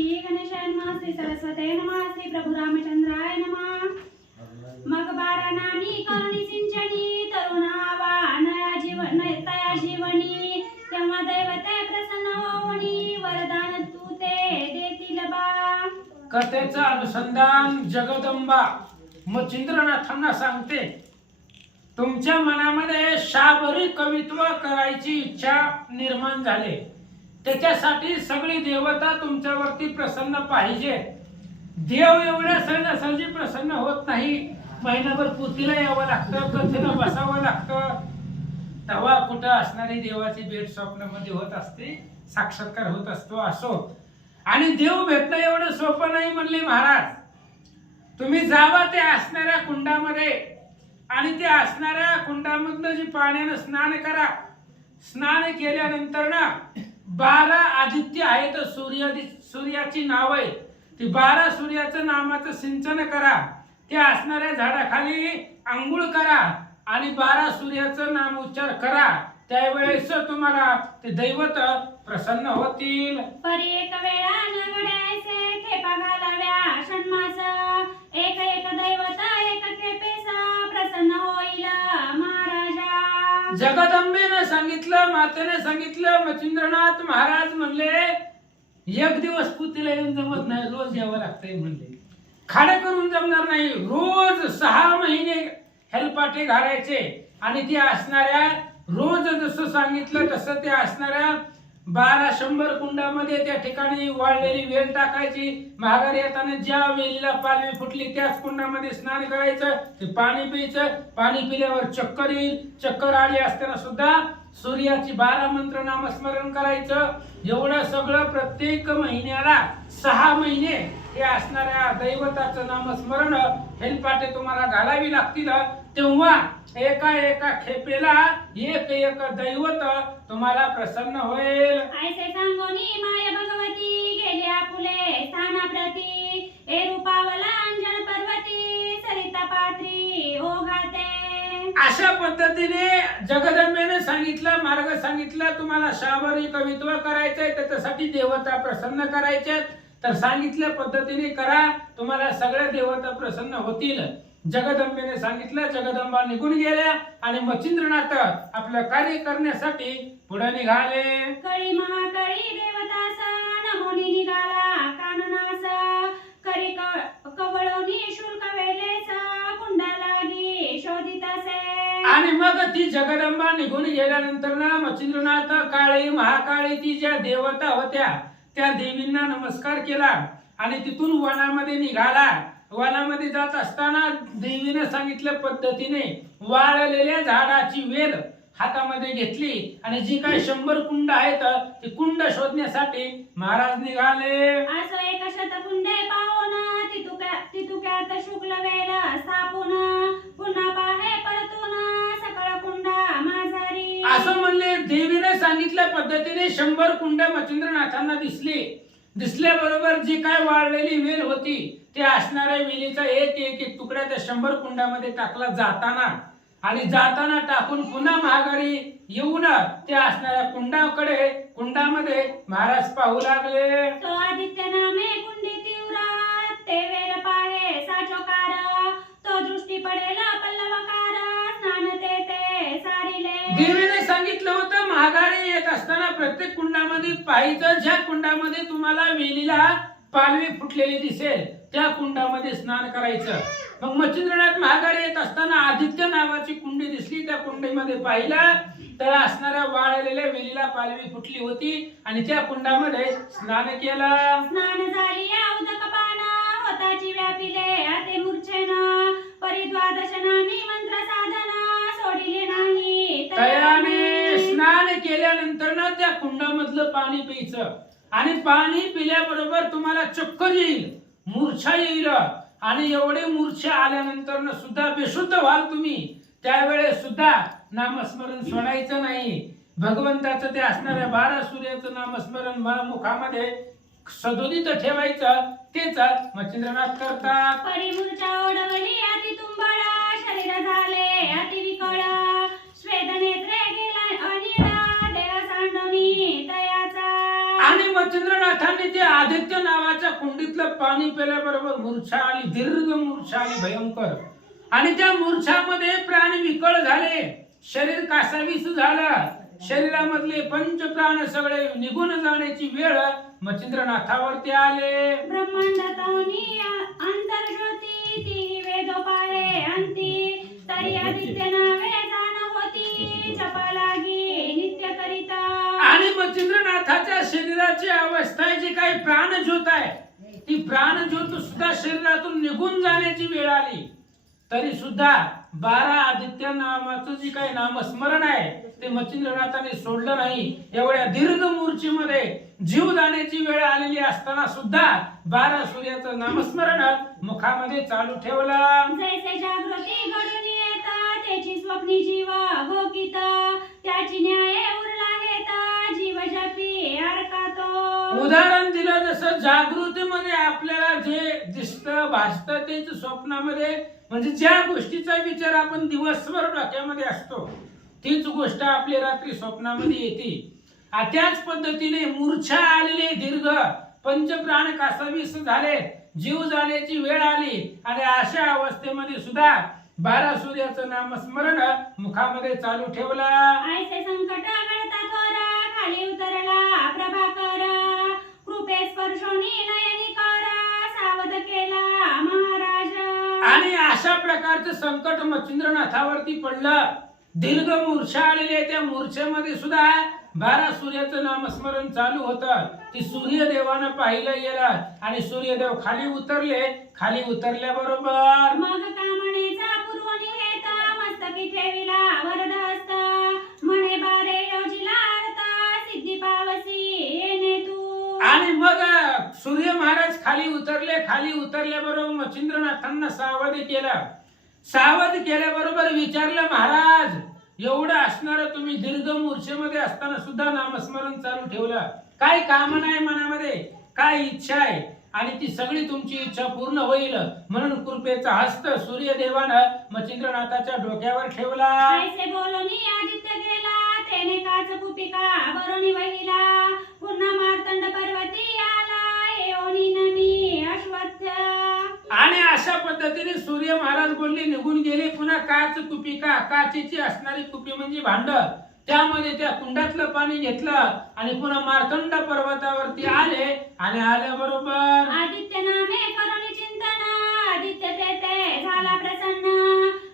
श्री गणेशाय नमः, श्री सरस्वती नमः, श्री प्रभु रामचंद्राय नमः। मग बारा नामी करुणी सिंचनी तरुणावा नया जीवन तया जीवनी, तेव्हा दैवते प्रसन्न होऊनी वरदान तू ते देतील बा। कथेचं अनुसंधान जगदंबा मच्छिंद्रनाथांना सांगते, तुमच्या मनामध्ये शाबरी कवित्व करायची इच्छा निर्माण झाली, त्याच्यासाठी सगळी देवता तुमच्यावरती प्रसन्न पाहिजे। देव एवढ्या सहजासहजी प्रसन्न होत नाही, महिनाभर पुतीला यावं लागतं, कथेला बसावं लागतं, तेव्हा कुठं असणारी देवाची भेट स्वप्नामध्ये होत असते, साक्षात्कार होत असतो। असो आणि देव भेटणं एवढं सोपं नाही म्हणले महाराज। तुम्ही जावा ते असणाऱ्या कुंडामध्ये आणि ते असणाऱ्या कुंडामधलं जी पाण्यानं स्नान करा। स्नान केल्यानंतर ना 12 आदित्य आहेत, सूर्याची नाव आहे, ती 12 सूर्याचं नामाचं सिंचन करा। ते असणाऱ्या झाडाखाली आंघोळ करा आणि 12 सूर्याचं नाम उच्चार करा, त्यावेळेस तुम्हाला ते दैवत प्रसन्न होतील। परी एक वेळा न घडायचे खेपा घालाव्या षण्मास, एक एक दैवत एक खेपेसा प्रसन्न होईल महाराजा। जगदंबेने सांगितलं, मातेने सांगितलं, मच्छिंद्रनाथ महाराज म्हणले एक दिवस पुतीला येऊन जमत नाही, रोज यावं लागतंय म्हणले। खाडे करून जमणार नाही, रोज 6 महिने हेलपाटे घालायचे आणि ते असणाऱ्या रोज जसं सांगितलं तसं ते असणाऱ्या 1200 कुंडामध्ये त्या ठिकाणी वाळलेली वेल टाकायची। माघारी येताना ज्या वेलीला पालवी फुटली त्याच कुंडामध्ये स्नान करायचं, ते पाणी प्यायचं। पाणी पिल्यावर चक्कर येईल, चक्कर आली असताना सुद्धा सूर्याची 12 मंत्र नामस्मरण करायचं। एवढं सगळं प्रत्येक महिन्याला 6 महिने हे असणाऱ्या दैवताचं नामस्मरण हेलपाटे तुम्हाला घालावी लागतील, तेव्हा एका एका खेपेला एक एक दैवत तुम्हाला प्रसन्न होईल। ऐसे सांगोनी माय भगवती गेल्या फुले स्थानाप्रती, ए रूपावला अंजन पर्वती सरिता पात्री ओघाते। अशा पद्धतीने जगदंबेने सांगितलं, मार्ग सांगितला, तुम्हाला शाबरी कवित्व करायचंय, त्याच्यासाठी देवता प्रसन्न करायचे, तर सांगितल्या पद्धतीने करा, तुम्हाला सगळ्या देवता प्रसन्न होतील। जगदंबेने सांगितलं, जगदंबा निघून गेल्या आणि मच्छिंद्रनाथ आपलं कार्य करण्यासाठी पुढे निघाले। कळी महाकळी देवतास नमोनी निघाला काननास, करी कवळोनी शुल्क वेलेस कुंडा लागी शोधितासे। आणि मग ती जगदंबा निघून गेल्यानंतर ना मच्छिंद्रनाथ काळी महाकाळी ती ज्या देवता होत्या त्या देवींना नमस्कार केला आणि तिथून वनामध्ये निघाला। वनामध्ये जात असताना देवीने सांगितल्या पद्धतीने वाळलेल्या झाडाची वेल हातामध्ये घेतली आणि जी काही 100 कुंड आहेत ती कुंड शोधण्यासाठी महाराज निघाले। असं एक शतकुंडे पाहून तितुक्यात शुक्ल वेल स्थापून, पुन्हा पाहे परतून सकळ कुंडा माझारी। असं म्हणले देवीने सांगितल्या पद्धतीने 100 कुंड मच्छिंद्रनाथांना दिसल्याबरोबर जी काय वाळलेली वेल होती ते असणाऱ्या वेलीचा एक तुकडा त्या 100 कुंडामध्ये टाकला जाताना, आणि जाताना टाकून पुन्हा माघारी येऊन ते असणाऱ्या कुंडामध्ये महाराज पाहू लागले। तो आदित्य नामे कुंडी तीव्र, ते वेल पाहे साचोकार, तो दृष्टी पडेल पल्लवकार, स्नान ते सारिले। देवीने सांगितलं होतं माघारी येत असताना प्रत्येक कुंडामध्ये पाहायचं, ज्या कुंडामध्ये तुम्हाला वेलीला पालवी फुटलेली दिसेल त्या कुंडामध्ये स्नान करायचं। मग मच्छिंद्रनाथ माघारी येत असताना आदित्य नावाची कुंडी दिसली, त्या कुंडीमध्ये पाहिलं तर असणाऱ्या वाळलेल्या वेलीला पालवी फुटली होती आणि त्या कुंडामध्ये स्नान केलं। स्नान झाली उदक पान होताची व्यापिले अते मूर्छेन, परिद्वादश नामी मंत्र साधना सोडिले नाही तयाने। स्नान केल्यानंतर ना त्या कुंडामधलं पाणी प्यायचं आणि पाणी पिल्याबरोबर तुम्हाला चक्कर येईल, मूर्छा येईल आणि एवढे मूर्छा आल्यानंतर सुद्धा बेशुद्ध व्हाल तुम्ही, त्यावेळेस सुद्धा नामस्मरण सोडायचं नाही। भगवंताचं ते असणाऱ्या 12 सूर्याचं नामस्मरण मुखामध्ये सदोदित ठेवायचं, तेच मच्छिंद्रनाथ करतात। परिमूर्छा ओढवली अति तुंबळ, शरीर झाले अति विकळ, श्वेत नेत्रे गेला अनिळा, देह सांडोनी तयाचा। आणि मच्छिंद्रनाथांनी ते आदित्य नावाचे तिथलं पाणी प्याल्याबरोबर मूर्छा आली, दीर्घ मूर्छा आली भयंकर. आणि त्या मूर्छामध्ये प्राण विकळ झाले, शरीर कासावीस झालं, शरीरामधले पंच प्राण सगळे निघून जाण्याची वेळ मच्छिंद्रनाथावरती आले. ब्रह्मांडातवनी अंतर्ज्योती ती वेदोपाये अंती तरी आदित्य नावे जाण होती जपा लागी नित्य करिता. आणि मच्छिंद्रनाथाच्या शरीराची अवस्था आहे, जी काही प्राणज्योत आहे, ती प्राणज्योत सुद्धा शरीरातून निघून जाण्याची वेळ आली. तरी सुद्धा 12 आदित्य नामाचं जे काही नामस्मरण आहे ते मच्छिंद्रनाथाने सोडलं नाही. एवढ्या दीर्घ मूर्छेमध्ये जीव जाण्याची वेळ आलेली असताना सुद्धा 12 सूर्याचं नामस्मरण मुखामध्ये चालू ठेवलं. जैसे जागृती घडून येता त्याची स्वप्नी जीव भोगिता त्याची न्याय उरला हेता जीव जपी अडकातो. उदाहरण दिलं जसं जागृतीमध्ये आपल्याला जे दिसतं भासतं तेच स्वप्नामध्ये, म्हणजे ज्या गोष्टीचा विचार आपण दिवसभर डोक्यामध्ये असतो तीच गोष्ट आपली रात्री स्वप्नामध्ये येते. त्याच पद्धतीने मूर्छा आलेले दीर्घ पंचप्राण कासावीस झाले, जीव जाण्याची वेळ आली आणि अशा अवस्थेमध्ये सुद्धा 12 सूर्याचं नामस्मरण मुखामध्ये चालू ठेवला. ऐसे संकट घडता थोरा खाली उतरला प्रभाकर कृपे स्पर्शोनी नयनी करा सावध केला महाराज. आणि अशा प्रकारचं संकट मच्छिंद्रनाथावरती पडलं. दीर्घ मूर्छा आलेली आहे, त्या मूर्छेमध्ये सुद्धा 12 सूर्याचं नामस्मरण चालू होतं. ती सूर्यदेवानं पाहिलं गेलं आणि सूर्यदेव खाली उतरले. खाली उतरल्याबरोबर मग कामणेचा पूर्व निहेता मस्तकी ठेविला वरद हस्त म्हणे बारे योजिला अर्थ सिद्धी पावसी येणे तू. आणि मग सूर्य महाराज खाली उतरले. खाली उतरल्याबरोबर मच्छिंद्रनाथांना सावध केलं. सावध केल्याबरोबर विचारलं, महाराज एवढं असणार तुम्ही दीर्घ मूर्छेमध्ये असताना सुद्धा नामस्मरण चालू ठेवलं, काय कामना आहे मनामध्ये, काय इच्छा आहे, आणि ती सगळी तुमची इच्छा पूर्ण होईल म्हणून कृपेचा हस्त सूर्यदेवानं मच्छिंद्रनाथाच्या डोक्यावर ठेवला. ऐसे बोलूनी आदित्य गेला तेने काच कुपिका बरोनी वहिला पुन्हा मार्तंड पर्वती आला येऊनी नमी अश्वत्थ. आणि अशा पद्धतीने सूर्य महाराज बोलले, निघून गेले. पुन्हा काच कुपिका, काचेची असणारी कुपी म्हणजे भांड, त्यामध्ये त्या कुंडातलं पाणी घेतलं आणि पुन्हा मार्तंड पर्वतावरती आले. आणि आल्याबरोबर आदित्य नामे करुणी चिंतन आदित्य तेथे झाला प्रसन्न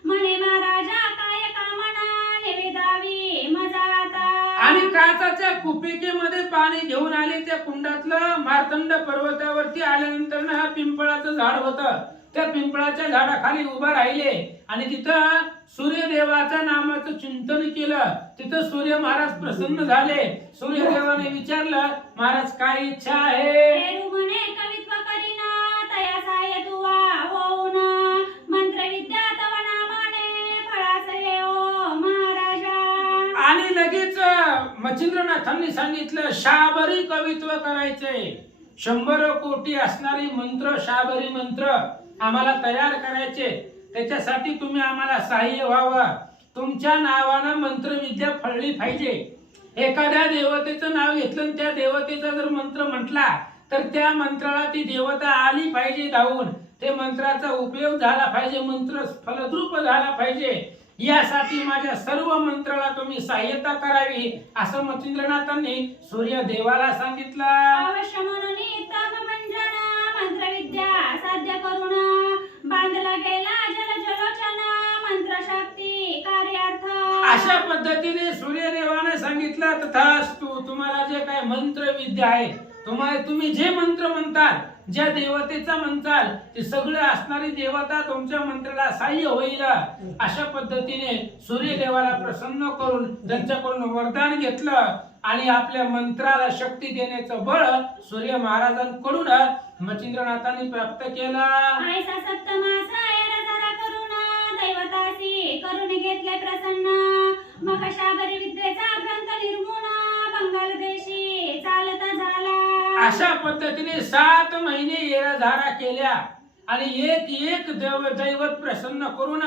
म्हणे महाराजा काय कामना निवेदावी मजा आता. आणि काचाच्या कुपिकेमध्ये पाणी घेऊन आले. त्या कुंडातलं मार्तंड पर्वतावरती आल्यानंतर ना पिंपळाचं झाड होतं, त्या पिंपळाच्या झाडाखाली उभा राहिले आणि तिथं सूर्यदेवाच्या नामाचं चिंतन केलं. तिथं सूर्य महाराज प्रसन्न झाले. सूर्यदेवाने विचारलं, महाराज काय इच्छा आहे. हेरू म्हणे कवित्व करीना तया साय तुवा होऊन मंत्रविद्या तव नामाने फळास येओ महाराजा. आणि लगेच मच्छिंद्रनाथांनी सांगितलं, शाबरी कवित्व करायचंय. 100 कोटी असणारी मंत्र, शाबरी मंत्र आम्हाला तयार करायचे. त्याच्यासाठी तुम्ही आम्हाला सहाय्य व्हावं. तुमच्या नावानं मंत्रविद्या फळली पाहिजे. एखाद्या देवतेचं नाव घेतलं आणि त्या देवतेचा जर मंत्र म्हटला तर त्या मंत्राला ती देवता आली पाहिजे धावून. ते मंत्राचा उपयोग झाला पाहिजे, मंत्र फलद्रूप झाला पाहिजे. यासाठी माझ्या सर्व मंत्राला तुम्ही सहाय्यता करावी असं मच्छिंद्रनाथांनी सूर्यदेवाला सांगितलं. अवश्य म्हणून तम मंजन मंत्रविद्या साध्य करून बांधला गेला जलजलोचन मंत्रशक्ती कार्यार्थ. अशा पद्धतीने सूर्यदेवाने सांगितलं, तथास्तु. तुम्हाला जे काय मंत्रविद्या आहे, तुम्ही जे मंत्र म्हणताल, ज्या देवतेचा म्हणताल, ते सगळं असणारी देवता तुमच्या मंत्राला सहाय्य होईल. अशा पद्धतीने सूर्यदेवाला प्रसन्न करून त्यांच्याकडून वरदान घेतलं आणि आपल्या मंत्राला शक्ती देण्याचं बळ सूर्य महाराजांकडून मच्छिंद्रनाथांनी प्राप्त केलं. ऐसा सप्तमास जरा करून दैवतासी करून घेतले प्रसन्न मग शाबरी विद्येचा ग्रंथ निर्मूळ बंगाल देशी चालत झाला. अशा पद्धतीने 7 महिने येराझारा केल्या आणि एक दैवत प्रसन्न करून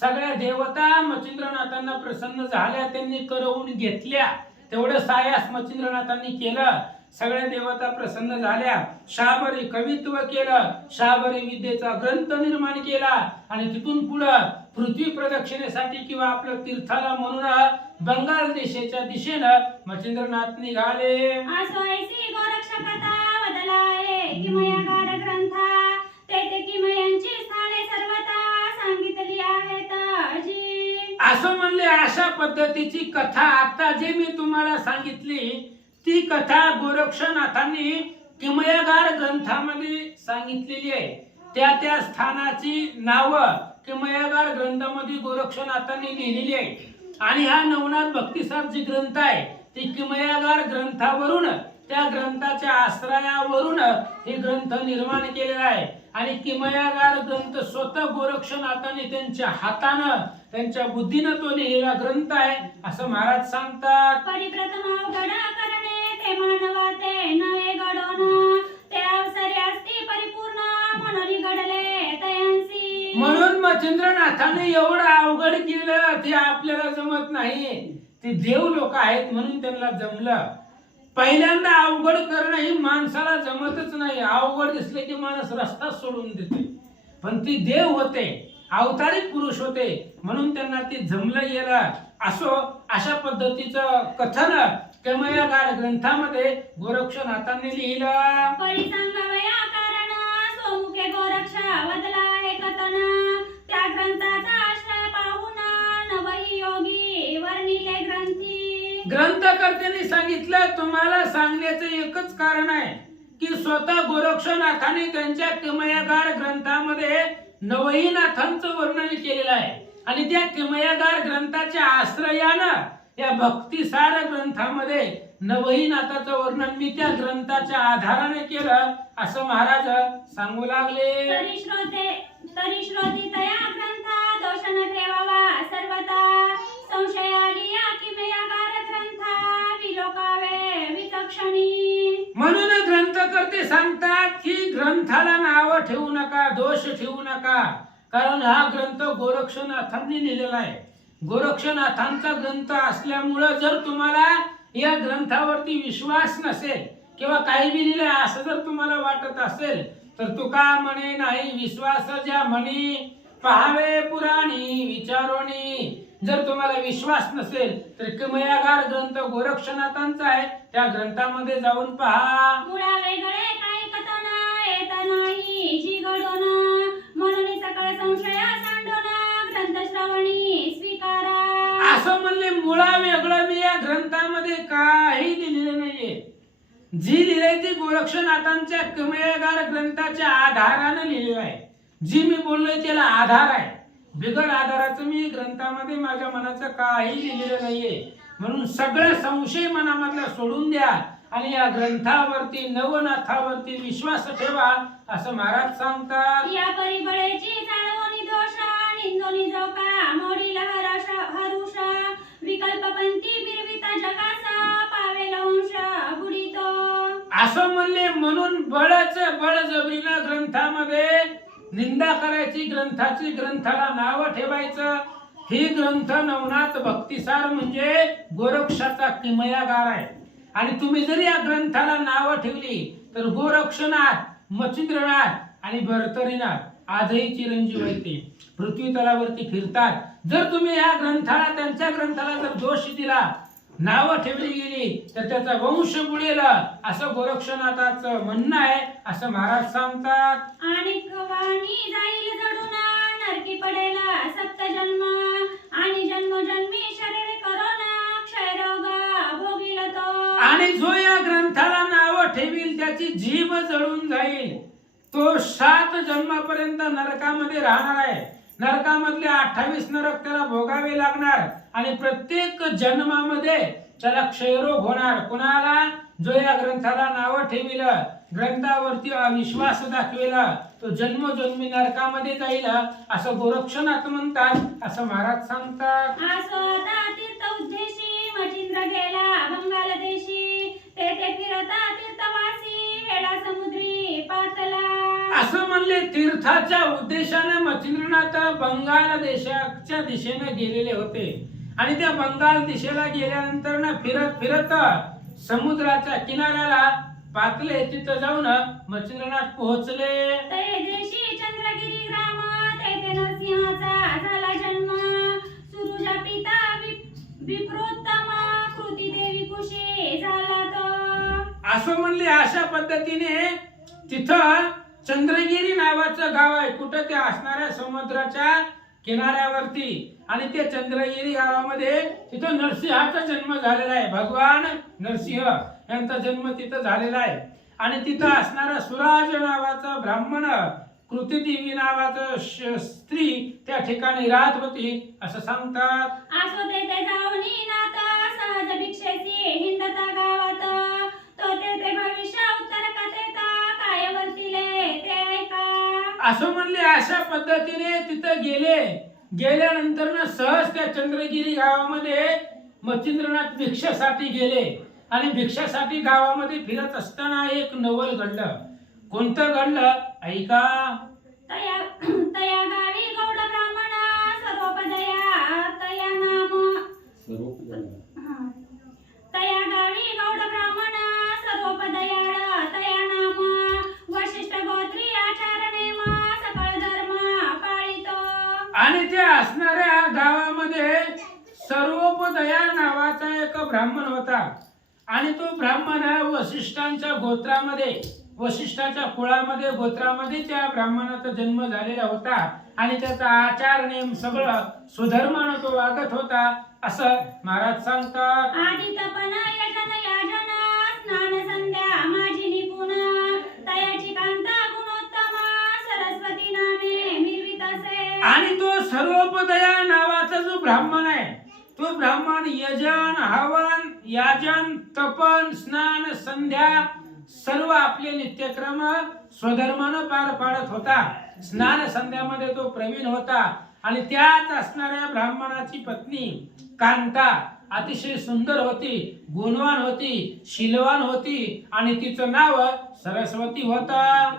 सगळ्या देवता मच्छिंद्रनाथांना प्रसन्न झाल्या, त्यांनी करवून घेतल्या. तेवढं सायास मच्छिंद्रनाथांनी केलं. सगळ्या देवता प्रसन्न झाल्या. शाबरी कवित्व केलं, शाबरी विद्येचा ग्रंथ निर्माण केला आणि तिथून पुढं पृथ्वी प्रदक्षिणेसाठी किंवा आपलं तीर्थाला म्हणून बंगाल देशाच्या दिशेनं मच्छिंद्रनाथ निघाले. असो ऐसी गोरक्ष कथा वदलाये किमयागार ग्रंथा तेथे किमयांची स्थाने सर्वथा सांगितली आहेत जी. असं म्हणले अशा पद्धतीची कथा आता जे मी तुम्हाला सांगितली ती कथा गोरक्षनाथांनी किमयागार ग्रंथामध्ये सांगितलेली आहे. त्या त्या स्थानाची नावं किमयागार ग्रंथामध्ये गोरक्षनाथांनी लिहिलेली आहे. आणि हा नवनाथ भक्तिसार जी ग्रंथ आहे ती किमयागार ग्रंथावरून त्या ग्रंथाच्या आश्रयावरून हे ग्रंथ निर्माण केलेला आहे. आणि किमयागार ग्रंथ स्वतः गोरक्षनाथांनी त्यांच्या हातानं त्यांच्या बुद्धीनं तो लिहिलेला ग्रंथ आहे असं महाराज सांगतात. परिप्रथम अवघड करणे ते मानवा ते नवे घडोन ते अवसरे असती परिपूर्ण म्हणून घडले तयांसी. म्हणून मच्छिंद्रनाथाने एवढं अवघड केलं ते आपल्याला जमत नाही. ते देव लोक आहेत म्हणून त्यांना जमलं. पहिल्यांदा अवघड करणं ही माणसाला जमतच नाही. अवघड दिसले की माणूस रस्ता सोडून देते. पण ती देव होते, अवतारिक पुरुष होते म्हणून त्यांना ते जमलं गेलं. असो अशा पद्धतीचं कथन किमयागार ग्रंथामध्ये गोरक्षनाथांनी लिहिलं. परिसंगवया कारण सोमुखे गोरक्ष वदला हे कथन त्या ग्रंथाचा आश्रय पाहून नवही योगी वर्णिले ग्रंथी. ग्रंथकर्त्यांनी सांगितलं तुम्हाला सांगण्याचं एकच कारण आहे की स्वतः गोरक्षनाथांनी त्यांच्या किमयागार ग्रंथामध्ये नवहीनाथांचं वर्णन केलेलं आहे. आणि त्या किमयागार ग्रंथाच्या आश्रयानं या भक्तिसार ग्रंथामध्ये नवहीनाथाचं वर्णन मी त्या ग्रंथाच्या आधाराने केलं असं महाराज सांगू लागले. तरी श्रोती तया ग्रंथा दोष न ठेवावा सर्वथा संशय आली या किमयागार ग्रंथा विलोकावे विचक्षणी. म्हणून ग्रंथकर्ते सांगतात की ग्रंथाला नाव ठेवू नका, दोष ठेवू नका. कारण हा ग्रंथ गोरक्षनाथांनी लिहिलेला आहे. गोरक्षनाथांचा ग्रंथ असल्यामुळं जर तुम्हाला या ग्रंथावरती विश्वास नसेल किंवा काही बी लिहिलं असं जर तुम्हाला वाटत असेल तर तुका म्हणे नाही विश्वास ज्या म्हणी पहावे पुराणी विचारोणी. जर तुम्हाला विश्वास नसेल तर किमयागार ग्रंथ गोरक्षनाथांचा आहे, त्या ग्रंथामध्ये जाऊन पहा. मुळा वेगळे काही कथन येत नाही जी घडोन म्हणून सकळ संशय सांडोन ग्रंथ श्रवणी स्वीकारा. असं म्हणले मुळा वेगळं मी या ग्रंथामध्ये काही लिहिलेलं नाहीये. जी लिहिलंय ती गोरक्षनाथांच्या किमयागार ग्रंथाच्या आधाराने लिहिलेलं आहे. जी मी बोललोय त्याला आधार आहे. बिगर आधाराचं मी ग्रंथामध्ये माझ्या मनाचं काही लिहिलेलं नाहीये. म्हणून सगळं संशय मनामधला सोडून द्या आणि या ग्रंथावरती नवनाथावरती विश्वास ठेवा असं महाराज सांगतात. या परिबळेची जाणवणी दोष निंदोनी जोका मोडील हरुष विकल्पपंथी बिरविता जगासा पावेल अंश बुडितो. असं म्हणले म्हणून बळजबरीनं ग्रंथामध्ये निंदा करायची, ग्रंथाला नाव ठेवायचं. ही ग्रंथ नवनाथ भक्तिसार म्हणजे गोरक्षाचा किमयागार आहे. आणि तुम्ही जर या ग्रंथाला नाव ठेवली तर गोरक्षनाथ, मच्छिंद्रनाथ आणि भर्तरीनाथ आजही चिरंजीव आहेत, ते पृथ्वी तलावरती फिरतात. जर तुम्ही या ग्रंथाला त्यांच्या ग्रंथाला जर दोष दिला, नावं ठेवली गेली तर त्याचा वंश बुडेल असं गोरक्षनाथाचं म्हणणं आहे असं महाराज सांगतात. आणि कवानी जाईल जडून नरकी पडेल सप्त जन्म आणि जन्मोजन्मी शरीर करोना क्षयरोग भोगील तो. आणि जो या ग्रंथाला नाव ठेवील त्याची जीभ जळून जाईल. तो 7 जन्मापर्यंत नरकामध्ये राहणार आहे. नरकामधले 28 नरक त्याला भोगावे लागणार आणि प्रत्येक जन्मामध्ये त्याला क्षयरोग होणार. कुणाला? जो या ग्रंथाला नाव ठेवील, ग्रंथावरती अविश्वास दाखवेल तो जन्मोजन्मी नरकामध्ये जाईल असं गोरक्षनाथ म्हणतात असं महाराज सांगतात. तीर्थ उद्देशी मचिंद्र गेला बंगाल देशी तेथे फिरता तीर्थवासी हेला समुद्री पातला. असं म्हणले तीर्थाच्या उद्देशाने मच्छिंद्रनाथ बंगाल देशाच्या दिशेने गेलेले होते. आणि त्या बंगाल दिशेला गेल्यानंतर ना फिरत फिरत समुद्राच्या किनाऱ्याला पातले तिथं जाऊन मच्छिंद्रनाथ पोहोचले. ते देशी चंद्रगिरी ग्राम तेथे नरसिंहाचा झाला जन्म. सुरुजा पिता विप्रोत्तम कृती देवी कुशी झाला तो. असं म्हणले. अशा पद्धतीने तिथं चंद्रगिरी नावाचं गाव आहे. कुठं ते असणाऱ्या समुद्राच्या किनाऱ्यावरती. आणि ते चंद्रगिरी गावामध्ये तिथं नरसिंहाचा जन्म झालेला आहे. भगवान नरसिंह यांचा जन्म तिथं झालेला आहे. आणि तिथं असणारा सुराज नावाचा ब्राह्मण कृतीदेवी नावाचं स्त्री त्या ठिकाणी राहत होती असं सांगतात. असो तेथे जाऊनी नाथ सहज भिक्षेसी हिंदता गावात. तो तेथे भविष्य उत्तर कथेत काय वर्तिले ते ऐका. असं म्हणले. अशा पद्धतीने तिथं गेल्यानंतर ना सहज त्या चंद्रगिरी गावामध्ये मच्छिंद्रनाथ भिक्षेसाठी गेले. आणि भिक्षेसाठी गावामध्ये फिरत असताना एक नवल घडलं. कोणतं घडलं ऐका. तया गावी गौड ब्राह्मण सर्वोपदया तया नाम. तया गावी गौड ब्राह्मण सर्वोपदया तया नाम. वशिष्ठ गोत्री आचार नेम सकळ धर्म पाळितो. आणि त्या असणाऱ्या गावामध्ये सर्वोपदया नावाचा एक ब्राह्मण होता. आणि तो ब्राह्मण वशिष्ठांच्या गोत्रामध्ये वशिष्ठाच्या कुळामध्ये गोत्रामध्ये त्या ब्राह्मणाचा जन्म झालेला होता. आणि त्याचा आचार नेम सगळं सुधर्मानं तो वागत होता असं महाराज सांगतात. आदी तपन यजन याजन स्नान संध्या माझी निपुण. तयाची कांता गुणोत्तम सरस्वती नामे मिरवितसे. आणि तो सर्वोपदया नावाचा जो ब्राह्मण आहे तो ब्राह्मण यजन हवन याजन तपन स्नान संध्या सर्व आपले नित्यक्रम स्वधर्मानं पार पाडत होता. स्नान संध्यामध्ये तो प्रवीण होता. आणि त्याच असणाऱ्या ब्राह्मणाची पत्नी कांता अतिशय सुंदर होती, गुणवान होती, शीलवान होती. आणि तिचं नाव सरस्वती होता.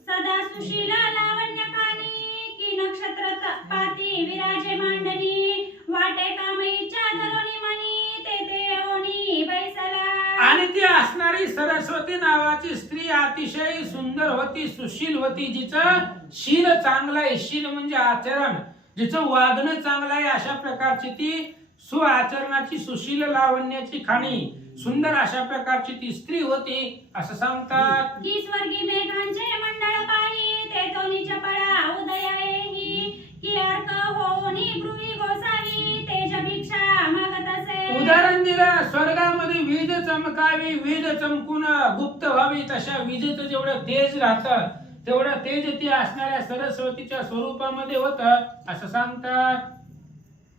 सदा सुशील लावण्यकानी की नक्षत्र पाती विराजे मांडणी. वाटे कामईच्या धरोनी मनी तेथे ओणी बैसला. आणि ती असणारी सरस्वती नावाची स्त्री अतिशय सुंदर होती, सुशील होती. जिचं शील चांगलं आहे. शील म्हणजे आचरण. जिचं वागणं चांगलं आहे अशा प्रकारची ती सुआचरणाची सुशील लावण्याची खाणी सुंदर अशा प्रकारची ती स्त्री होती असं सांगतात. की स्वर्गी मेघांचे मंडळ पाही ते तोनी चपळा उदया येही. की अर्क होनी गृही गोसावी तेज भिक्षा मागत असे. उदाहरण दिलं. स्वर्गामध्ये वीज चमकावी, वीज चमकून गुप्त व्हावी तशा विजेचं जेवढं तेज राहतं तेवढं तेज ती असणाऱ्या सरस्वतीच्या स्वरूपामध्ये होतं असं सांगतात.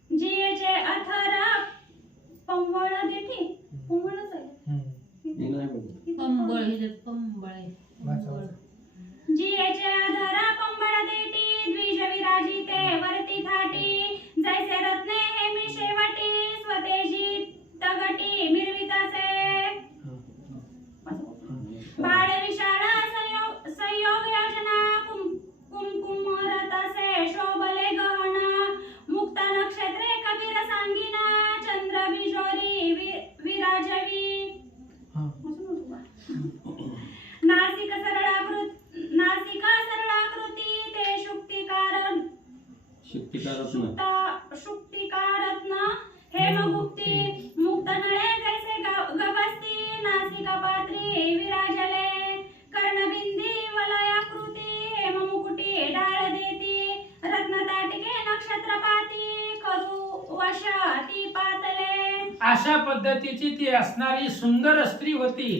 जियेचे अथर पंवळ देती. पंवळच आहे. पंबळ हिजत पंबळ आहे. जियेचे अधर पंवळ देती द्विज विराजिते वरती थाटी. जैसे रत्ने हेमी शेवटी स्वतेजी तगटी मिरवितसे. बाळ विशाळ संयोग योजना कुंकुमरतसे शोभले गहन. मुक्त नक्षत्रे कबीर सांगिना चंद्र बिजोरी विराजवी. नासिक सरळाकृती ते शुक्तिकारत्न हेमगुप्ती. मुक्त नळे जैसे गवस्ती नासिका पात्री विराजले. कर्णबिंदी वलयाकृती हेममुकुटी डाळ देती. रत्नताटिके नक्षत्रपाती करू वश ती पातले. अशा पद्धतीची ती असणारी सुंदर स्त्री होती.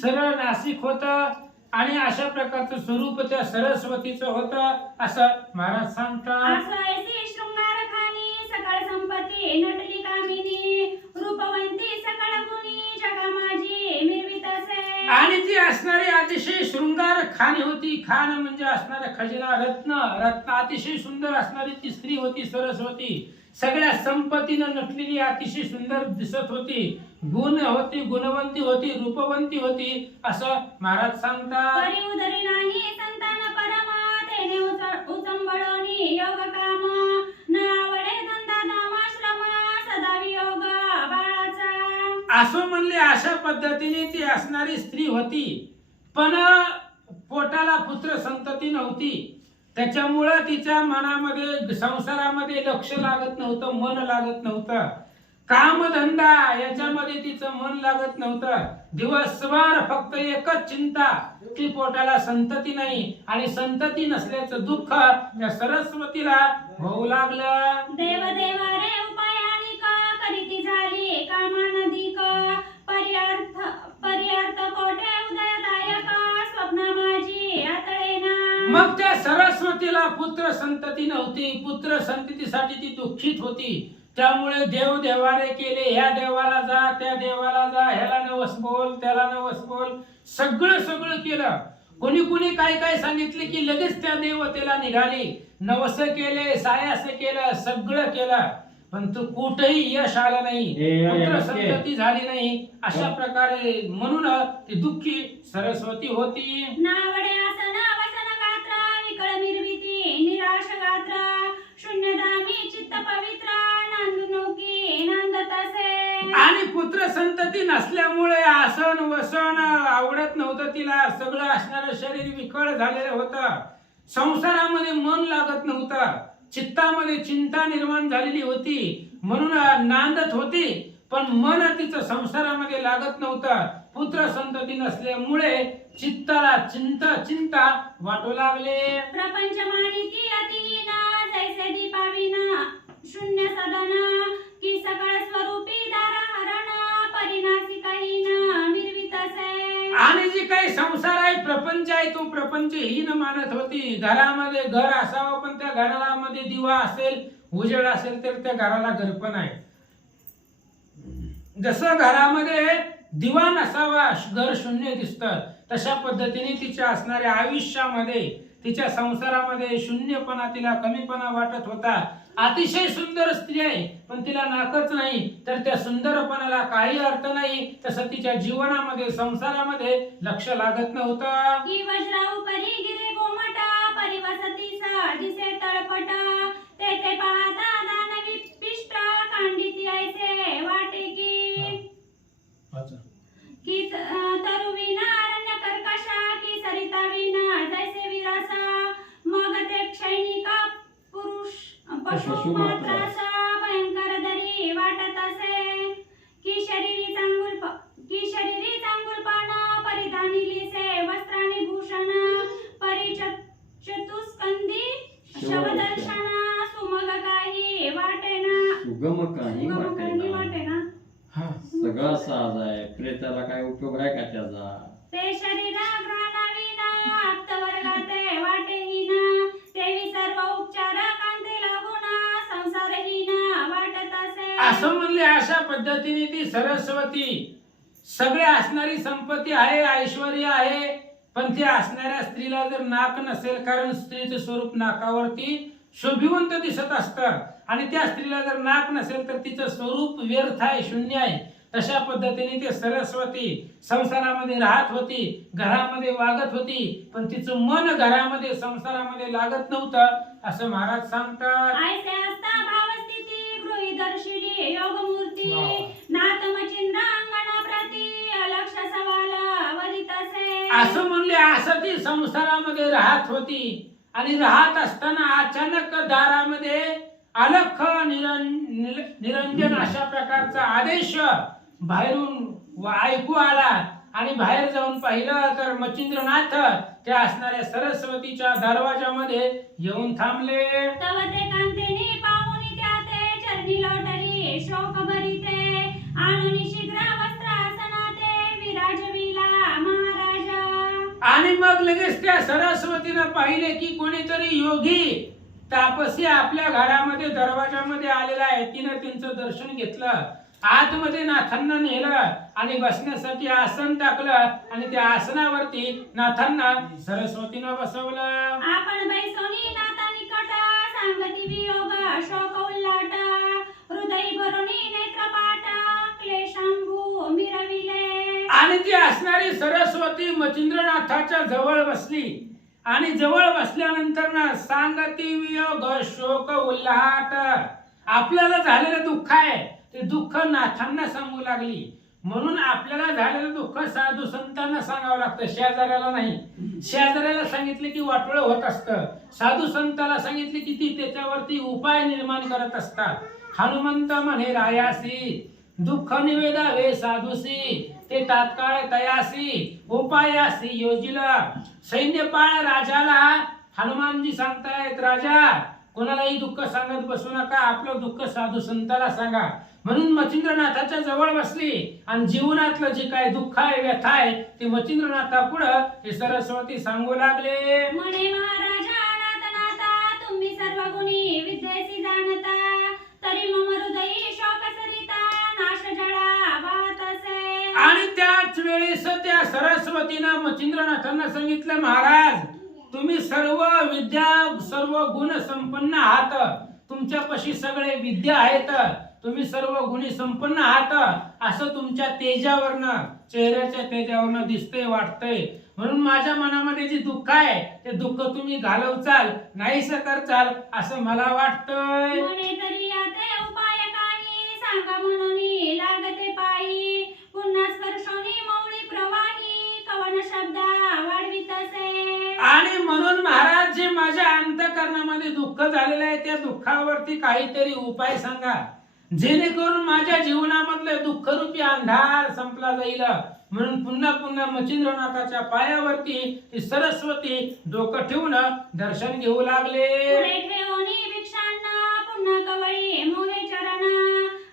सरळ नासिक होतं. आणि अशा प्रकारचं स्वरूप त्या सरस्वतीचं होतं असं महाराज सांगतात. असं ऐसी शृंगार खानी सकळ संपत्ती नटली कामिनी. रूपवंती सकळ गुणी जगा माझी मिरवितसे. आणि ती असणारी अतिशय शृंगार खाणी होती. खान म्हणजे असणारा खजिना रत्न अतिशय सुंदर असणारी ती स्त्री होती सरस्वती. सगळ्या संपत्तीनं नटलेली अतिशय सुंदर दिसत होती. गुण होती, गुणवंती होती, रूपवंती होती असं महाराज सांगतात. परी उदरी नाही संतान परम तेने उचंबळणी योग काम. न आवडे धंदा दामाश्रम सदा वियोग बाळाचा. असं म्हणले अशा पद्धतीने ती असणारी स्त्री होती, पण पोटाला पुत्र संतती नव्हती. त्याच्यामुळं तिच्या मनामध्ये संसारामध्ये लक्ष लागत नव्हतं, मन लागत नव्हतं. कामधंदा याच्यामध्ये तिचं मन लागत नव्हतं. दिवसभर फक्त एकच चिंता की पोटाला संतती नाही, आणि संतती नसल्याचं दुःख त्या सरस्वतीला होऊ लागलं. देव देवा रे उपायानिक करीती झाली कामानधिक पर्यार्थ कोठे उदयदायक स्वप्न माझी आतळेना. मग त्या सरस्वतीला पुत्र संतती नव्हती, पुत्र संततीसाठी ती दुःखित होती. त्यामुळे देव देवारे केले, ह्या देवाला जा, त्या देवाला जा, ह्याला नवस बोल, त्याला नवस बोल, सगळं केलं. कोणी कोणी काय सांगितले की लगेच त्या देवतेला निघाली, नवस केले, सायास केलं, सगळं केलं, पण तू कुठेही यश आलं नाही, पुत्र संतती झाली नाही. अशा प्रकारे म्हणून ती दुःखी सरस्वती होती. नावडे आसन वसन गात्र विकळ निर्मिती निराश गात्र शून्यदामी चित्त पवित्र नांदुनुकी नांदत असे. आणि पुत्र संतती नसल्यामुळे आसन वसन आवडत नव्हतं तिला. सगळं असणारं शरीर विकळ झालेलं होतं. संसारामध्ये मन लागत नव्हतं. चित्तामध्ये चिंता निर्माण झालेली होती, म्हणून नांदत होती, पण मन तिचं संसारामध्ये लागत नव्हतं. पुत्र संतती नसल्यामुळे चित्ताला चिंता वाटू लागले. प्रपंच मानिती अतिहीन जैसे दीपाविना शून्य सदन की सकळ स्वरूपी दार हरण परिणासी काही निर्वित असे. आणि जी काही संसार आहे, प्रपंच आहे, तो प्रपंचहीन मानत होती. घरामध्ये घर असावं, पण त्या घरामध्ये दिवा असेल, उजेड असेल, तर त्या घराला घरपण आहे. जसं घरामध्ये दिवा नसावा, घर शून्य दिसतं, तशा पद्धतीने तिच्या असणाऱ्या आयुष्यामध्ये, तिच्या संसारामध्ये शून्यपणा, तिला कमीपणा वाटत होता. अतिशय सुंदर स्त्री आहे, पण तिला नाकच नाही, तर त्या सुंदरपणाला काही अर्थ नाही. तसं तिच्या जीवनामध्ये, संसारामध्ये लक्ष लागत नव्हतं. की वज्राऊ परी गिरे गोमट परिवसती दिसे तळपट ते पाहता दानवी पिष्ट कांडिती ऐसे वाटे की तरुविना अरण्य कर्कशा की सरिता विना जैसे विरासा मग ते क्षैनिका पुरुष पशु मात्रासा भयंकर दरी वाटत असे. की शरीरी चांगुलपण परिधानिली से वस्त्रानी भूषण परिचतुस्कंदी शवदर्शन सुमग काही वाटेना. सुगम काही वाटेना. वाटेना सगळा साज आहे, प्रेताला काय उपयोग आहे का त्याचा? ते शरीरा ग्रहणाविना आप्तवर्गाते वाटेहीन तेवी सर्व उपचार कांते लागून संसारहीन वाटत असे. असं म्हणले अशा पद्धतीने ती सरस्वती सगळे असणारी संपत्ती आहे, ऐश्वर्य आहे, पण ती असणाऱ्या स्त्रीला जर नाक नसेल, कारण स्त्रीचं स्वरूप नाकावरती शोभिवंत दिसत असतं, आणि त्या स्त्रीला जर नाक नसेल तर तिचं स्वरूप व्यर्थ आहे, शून्य आहे. तशा पद्धतीने ती सरस्वती संसारामध्ये राहत होती, घरामध्ये वागत होती, पण तिचं मन घरामध्ये, संसारामध्ये लागत नव्हतं, असं महाराज सांगतात. ऐसे असता भावस्थिती गृहीदर्शिनी योगमूर्ती नातमचिंद्र अंगण प्रती अलक्ष सवाल वदित असे. असं म्हणले असं ती संसारामध्ये राहत होती, आणि राहत असताना अचानक दारामध्ये अलख निरंजन अशा प्रकारचा आदेश बाहेरून ऐकू आला, आणि बाहेर जाऊन पाहिलं तर मच्छिंद्रनाथ त्या असणाऱ्या सरस्वतीच्या दरवाजामध्ये येऊन थांबले. तव ते कांतेने पाहुनी त्याते चरणी लोटली शोक भरिते आणून शीघ्र वस्त्रासनाते विराजविला महाराजा. आणि मग लगेच त्या सरस्वतीनं पाहिले की कोणीतरी योगी तापसी आपल्या घरामध्ये दरवाजामध्ये आलेला आहे. तिनं त्यांचं दर्शन घेतलं, आतमध्ये नाथांना नेलं आणि बसण्यासाठी आसन टाकलं, आणि त्या आसनावरती नाथांना सरस्वतीनं बसवलं. आपण बैसोनी नाता निकट सांगती वियोग शोक उल्लाट हृदय भरुनी नेत्रपाट क्लेशांभू मिरविले. आणि ती असणारी सरस्वती मच्छिंद्रनाथाच्या जवळ बसली, आणि जवळ बसल्यानंतर ना सांगती वियोग शोक उल्हाट, आपल्याला झालेलं दुःख आहे ते दुःख नाथांना सांगू लागली. म्हणून आपल्याला झालेलं दुःख साधू संतांना सांगावं लागतं, शेजाऱ्याला नाही. शेजाऱ्याला सांगितले की वाटोळं होत असतं, साधू संताला सांगितले की ती त्याच्यावरती उपाय निर्माण करत असतात. हनुमंत म्हणे रायासी, दुःख निवेदावे साधूसी, ते तात्काळ तयासी उपायासी योजिला. सैन्यपाळ राजाला हनुमानजी सांगतायत, राजा कोणालाही दुःख सांगत बसू नका, आपलं दुःख साधू संताला सांगा. म्हणून मच्छिंद्रनाथाच्या जवळ बसली आणि जीवनातलं जे काय दुःख आहे, व्यथा आहे, ते मच्छिंद्रनाथा पुढं ते सरस्वती सांगू लागले. म्हणे महाराजा नाथ नाथा, तुम्ही सर्व गुणी विद्येसी जाणता, तरी मम हृदयी शोक सरिता नाश जळा वाहत असे. आणि त्याच वेळेस त्या सरस्वतीनं मच्छिंद्रनाथांना सांगितलं, महाराज तुम्ही सर्व विद्या सर्व गुण संपन्न आहात, तुमच्यापाशी सगळे विद्या आहेत, तुम्ही सर्व गुणी संपन्न आहात, असं तुमच्या तेजावरनं चेहऱ्याच्या तेजावरनं दिसतंय वाटतंय. म्हणून माझ्या मनामध्ये जे दुःख आहे ते दुःख तुम्ही घालवचाल, नाहीस करचाल असं मला वाटतंय. म्हणे तरी याते उपाय काही, सांगा म्हणून लागते पायी, पुन्हा स्पर्शोनी मौळी प्रवाही, कवन शब्दा वाढवित असे. आणि म्हणून महाराज जे माझ्या अंतःकरणामध्ये दुःख झालेलं आहे त्या दुःखावरती काहीतरी उपाय सांगा, जेणेकरून माझ्या जीवनामधले दुःखरूपी अंधार संपला जाईल. म्हणून पुन्हा पुन्हा मच्छिंद्रनाथाच्या पायावरती ती सरस्वती डोकं ठेवून दर्शन घेऊ लागले. पुढे ठेवणी भिक्षांना, पुन्हा कवळी मोहे चरण,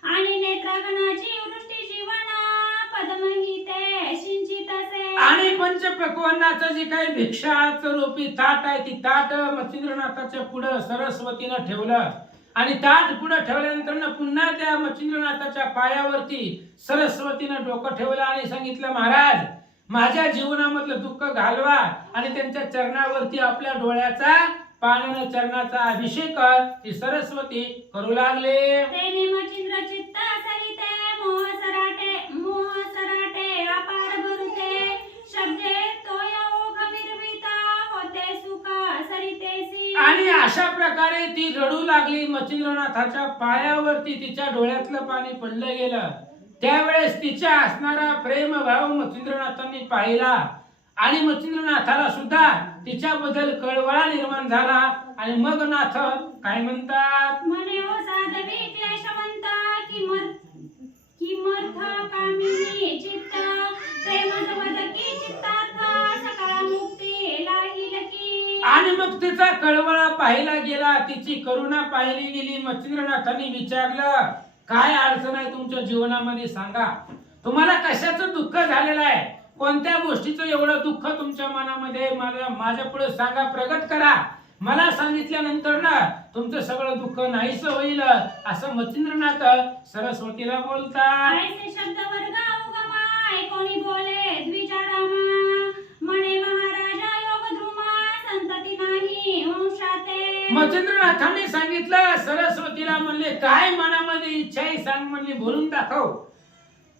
आणि नेत्रगणाची वृष्टी जीवन, पद्महिते सिंचित असे. आणि पंचपक्वान्नाचं जे काही भिक्षाचं रूपी ताट आहे, ती ताट मच्छिंद्रनाथाच्या पुढं सरस्वतीनं ठेवलं. आणि ताट पुढे ठेवल्यानंतर पुन्हा त्या मच्छिंद्रनाथाच्या पायावरती सरस्वतीनं डोकं ठेवलं आणि सांगितलं, महाराज माझ्या जीवनामधलं दुःख घालवा. आणि त्यांच्या चरणावरती आपल्या डोळ्याचा पाण्यानं चरणाचा अभिषेक ती सरस्वती करू लागले. तेने मच्छिंद्र चित्त सरिते, मोह सराटे अपार भरुते, शब्दे तोय ओघ विरविता, होते सुख सरितेसी. आणि अशा प्रकारे ती रडू लागली. मच्छिंद्रनाथाच्या पायावरती तिच्या डोळ्यातलं पाणी पडलं गेलं. त्यावेळेस तिच्या असणारा प्रेमभाव मच्छिंद्रनाथांनी पाहिला आणि मच्छिंद्रनाथाला सुद्धा तिच्याबद्दल कळवळा निर्माण झाला. आणि मग नाथ काय म्हणतात, म्हणे ओ साधवी क्लेशवंत, किमर्थ कामिनी चित्त, प्रेम जमदकी चित्तार्थ, सकाळ मुक्ती लाहील की. आणि मग तिचा कळवळा पाहिला गेला, तिची करुणा पाहिली गेली. मच्छिंद्रनाथांनी विचारलं, काय अडचण आहे तुमच्या जीवनामध्ये, सांगा. तुम्हाला कशाचं दुःख झालेलं आहे, कोणत्या गोष्टीचं एवढं दुःख तुमच्या मनामध्ये, माझ्या पुढे सांगा, प्रगट करा. मला सांगितल्यानंतर ना तुमचं सगळं दुःख नाहीस होईल, असं मच्छिंद्रनाथ सरस्वतीला बोलतात. ऐसे शब्द वर्ग उगमा, कोणी बोले द्विचारामा, म्हणे महाराजा योग ध्रुमा, संतती नाही वंशाते. मच्छिंद्रनाथांनी सांगितलं, सरस्वतीला म्हणले, काय मनामध्ये इच्छा आहे सांग, म्हणले बोलून दाखव.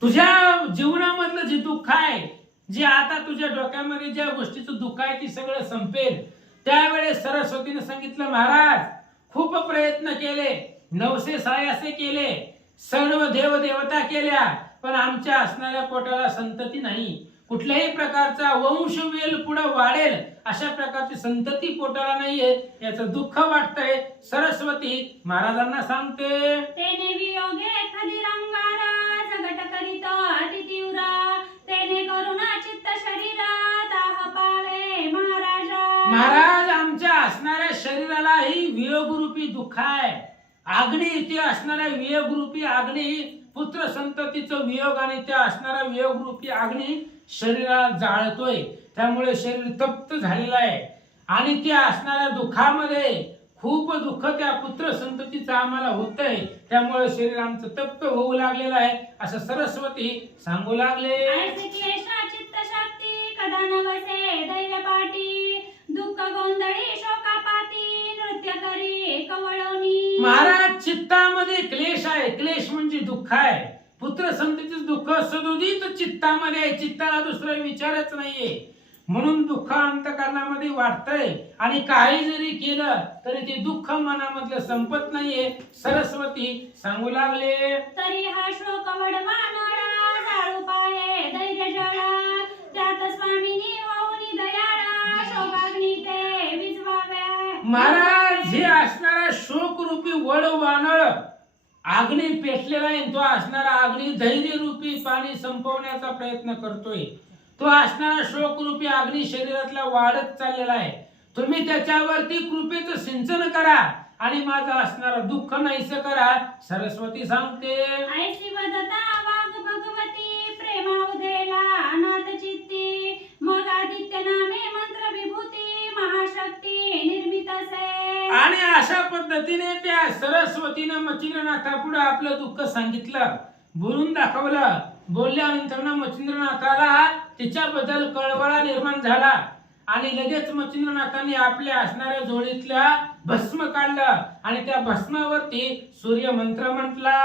तुझ्या जीवनामधलं जे दुःख आहे, जे आता तुझ्या डोक्यामध्ये ज्या गोष्टीचं दुःख आहे ती सगळं संपेल. त्यावेळेस सरस्वतीने सांगितलं, महाराज खूप प्रयत्न केले, 900 सायासे केले, सर्व देव देवता केल्या, पण आमच्या असणाऱ्या पोटाला संतती नाही. कुठल्याही प्रकारचा वंशवेल पुढे वाढेल अशा प्रकारची संतती पोटाला नाहीये, याचं दुःख वाटतंय. सरस्वती महाराजांना सांगते, तेने वियोगे खदिरंगारा, जगट करीत अति तीव्र, तेने करुणा चित्त शरीरा, दाह पावे महाराजा. महाराज आमच्या असणाऱ्या शरीरालाही वियोगरूपी दुःख आहे. अग्नी ते असणाऱ्या वियोगरूपी अग्नी, पुत्र संततीचं वियोग आणि त्या असणारा वियोगरूपी अग्नी शरीराला जाळतोय. त्यामुळे शरीर तप्त झालेलं आहे. आणि त्या असणाऱ्या दुःखामध्ये खूप दुःख त्या पुत्र संततीचं आम्हाला होतंय, त्यामुळे शरीर आमचं तप्त होऊ लागलेलं आहे, असं सरस्वती सांगू लागले. ऐसे क्लेशा चित्त शक्ती, कदा नवसे दैव्य पाटी, दुःख गोंधळी शोकापाती, नृत्य करी कवळवणी. महाराज चित्तामध्ये क्लेश आहे, क्लेश म्हणजे दुःख आहे. पुत्र संततीचं दुःख सदोदित चित्तामध्ये आहे, चित्ताला दुसरा विचारच नाहीये. म्हणून दुःख अंतःकरणामध्ये वाटतंय आणि काही जरी केलं तरी ते दुःख मनामधलं संपत नाहीये. सरस्वती सांगू लागले, तरी हा शोक वडवा नळा, जाळू त्यात स्वामिनी वाहुनी दयाळा शोकाग्नी ते विझवाव्या. महाराज हे असणारा शोक रूपी वड वानळ अग्नी पेटलेला आहे. तो असणारा अग्नी धैर्य रूपी पाणी संपवण्याचा प्रयत्न करतोय. तो असणारा शोक रूपी अग्नी शरीरातला वाढत चाललेला आहे. तुम्ही त्याच्यावरती कृपेचं सिंचन करा आणि माझं असणारं दुःख नाहीसं करा. सरस्वती सांगते, ऐसी वदता वाग भगवती प्रेमावधेला अनाथ चित्ती. मग आदित्य नामे मंत्र विभूती महाशक्ती निर्मित असे. आणि अशा पद्धतीने त्या सरस्वतीनं मच्छिंद्रनाथापुढे आपलं दुःख सांगितलं, बोलून दाखवलं. बोलल्यानंतर मच्छिंद्रनाथाला तिच्याबद्दल कळवळा निर्माण झाला आणि लगेच मच्छिंद्रनाथाने आपल्या असणाऱ्या झोळीतल्या भस्म काढलं आणि त्या भस्मावरती सूर्य मंत्र म्हटला.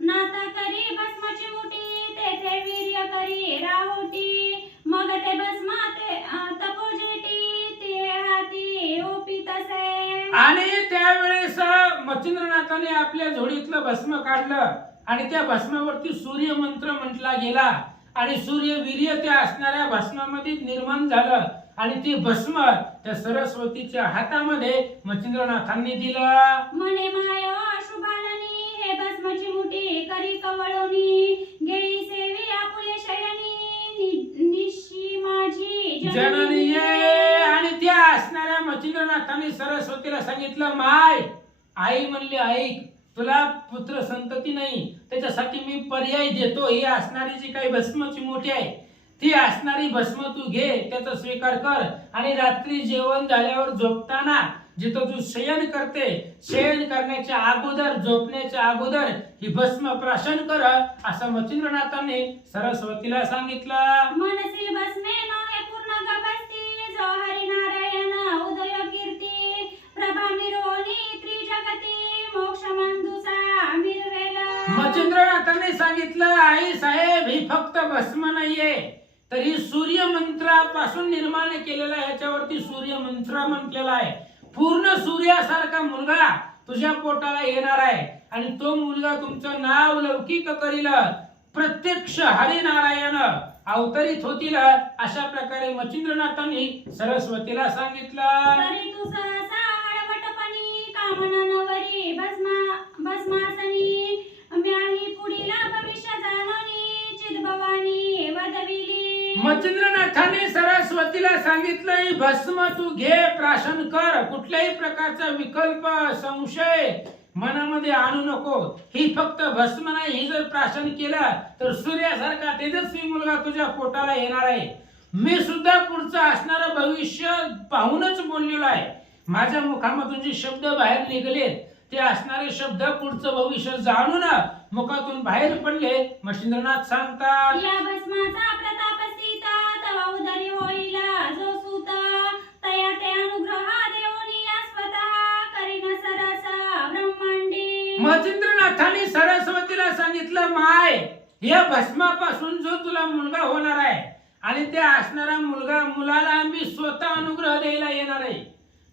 नाता करी भस्माची मुठी तेथे वीर्य करी राहुटी. मग ते भस्म ते तपोजेटी ते हाती ओपित असे. आणि त्यावेळेस मच्छिंद्रनाथाने आपल्या झोळीतलं भस्म काढलं आणि त्या भस्मावरती सूर्य मंत्र म्हटला गेला आणि सूर्य वीर्य त्या असणाऱ्या भस्मामध्ये निर्माण झालं आणि ते भस्म त्या सरस्वतीच्या हातामध्ये मच्छिंद्रनाथांनी दिलं. मने माय शुभाननी हे भस्माची मुठी करी कवळोनी. गेली सेवी आपुले शयनी निशी माझी जननी ये. आणि त्या असणाऱ्या मच्छिंद्रनाथांनी सरस्वतीला सांगितलं, माय आई म्हणली, ऐक, तुला पुत्र संतती नाही, त्याच्यासाठी मी पर्याय देतो. ही असणारी जी काही भस्माची मोठी आहे ती असणारी भस्म तू घे, त्याचा स्वीकार कर आणि रात्री जेवण झाल्यावर झोपताना जिथं तू शयन करते, शयन करण्याच्या अगोदर, झोपण्याच्या अगोदर ही भस्म प्राशन कर, असं मच्छिंद्रनाथांनी सरस्वतीला सांगितलं. मनसी भस्मे नहे पूर्ण गभस्ती. जो हरिनारायण उदय कीर्ती. प्रभा मिरोनी त्रिजगती मोक्ष मंदुसा मिरवेला. मच्छिंद्रनाथांनी सांगितलं, आई साहेब, ही फक्त भस्म नाहीये, तर ही सूर्य मंत्रापासून निर्माण केलेला, ह्याच्यावरती सूर्य मंत्र म्हटलेला आहे. पूर्ण सूर्यासारखा मुलगा तुझ्या पोटाला येणार आहे आणि तो मुलगा तुमचं नाव लौकिक करील, प्रत्यक्ष हरिनारायण अवतरित होतील. अशा प्रकारे मच्छिंद्रनाथांनी सरस्वतीला सांगितलं. तरी तू सहसा हळवटपणी कामना नवरी भस्मासनी. म्याही पुढीला भविष्य जाणोनी चिदभवानी वदविली. मच्छिंद्रनाथांनी सरस्वतीला सांगितलं, ही भस्म तू घे, प्राशन कर. कुठल्याही प्रकारचा विकल्प, संशय मनामध्ये आणू नको. ही फक्त भस्म नाही, ही जर प्राशन केलं तर सूर्यासारखा तेजस्वी मुलगा तुझ्या पोटाला येणार आहे. मी सुद्धा पुढचं असणारं भविष्य पाहूनच बोललेलो आहे. माझ्या मुखामधून जे शब्द बाहेर निघाले ते असणारे शब्द पुढचं भविष्य जाणून मुखातून बाहेर पडले. मच्छिंद्रनाथ सांगतात, या भस्माचा प्रताप स्थिता तवा उदरी होईला जो सूत. तया ते अनुग्रह देऊनी या स्वतः करीन सरसा ब्रह्मांडी. मच्छिंद्रनाथांनी सरस्वतीला सांगितलं, माय, या भस्मापासून जो तुला मुलगा होणार आहे आणि त्या असणारा मुलाला मी स्वतः अनुग्रह द्यायला येणार आहे.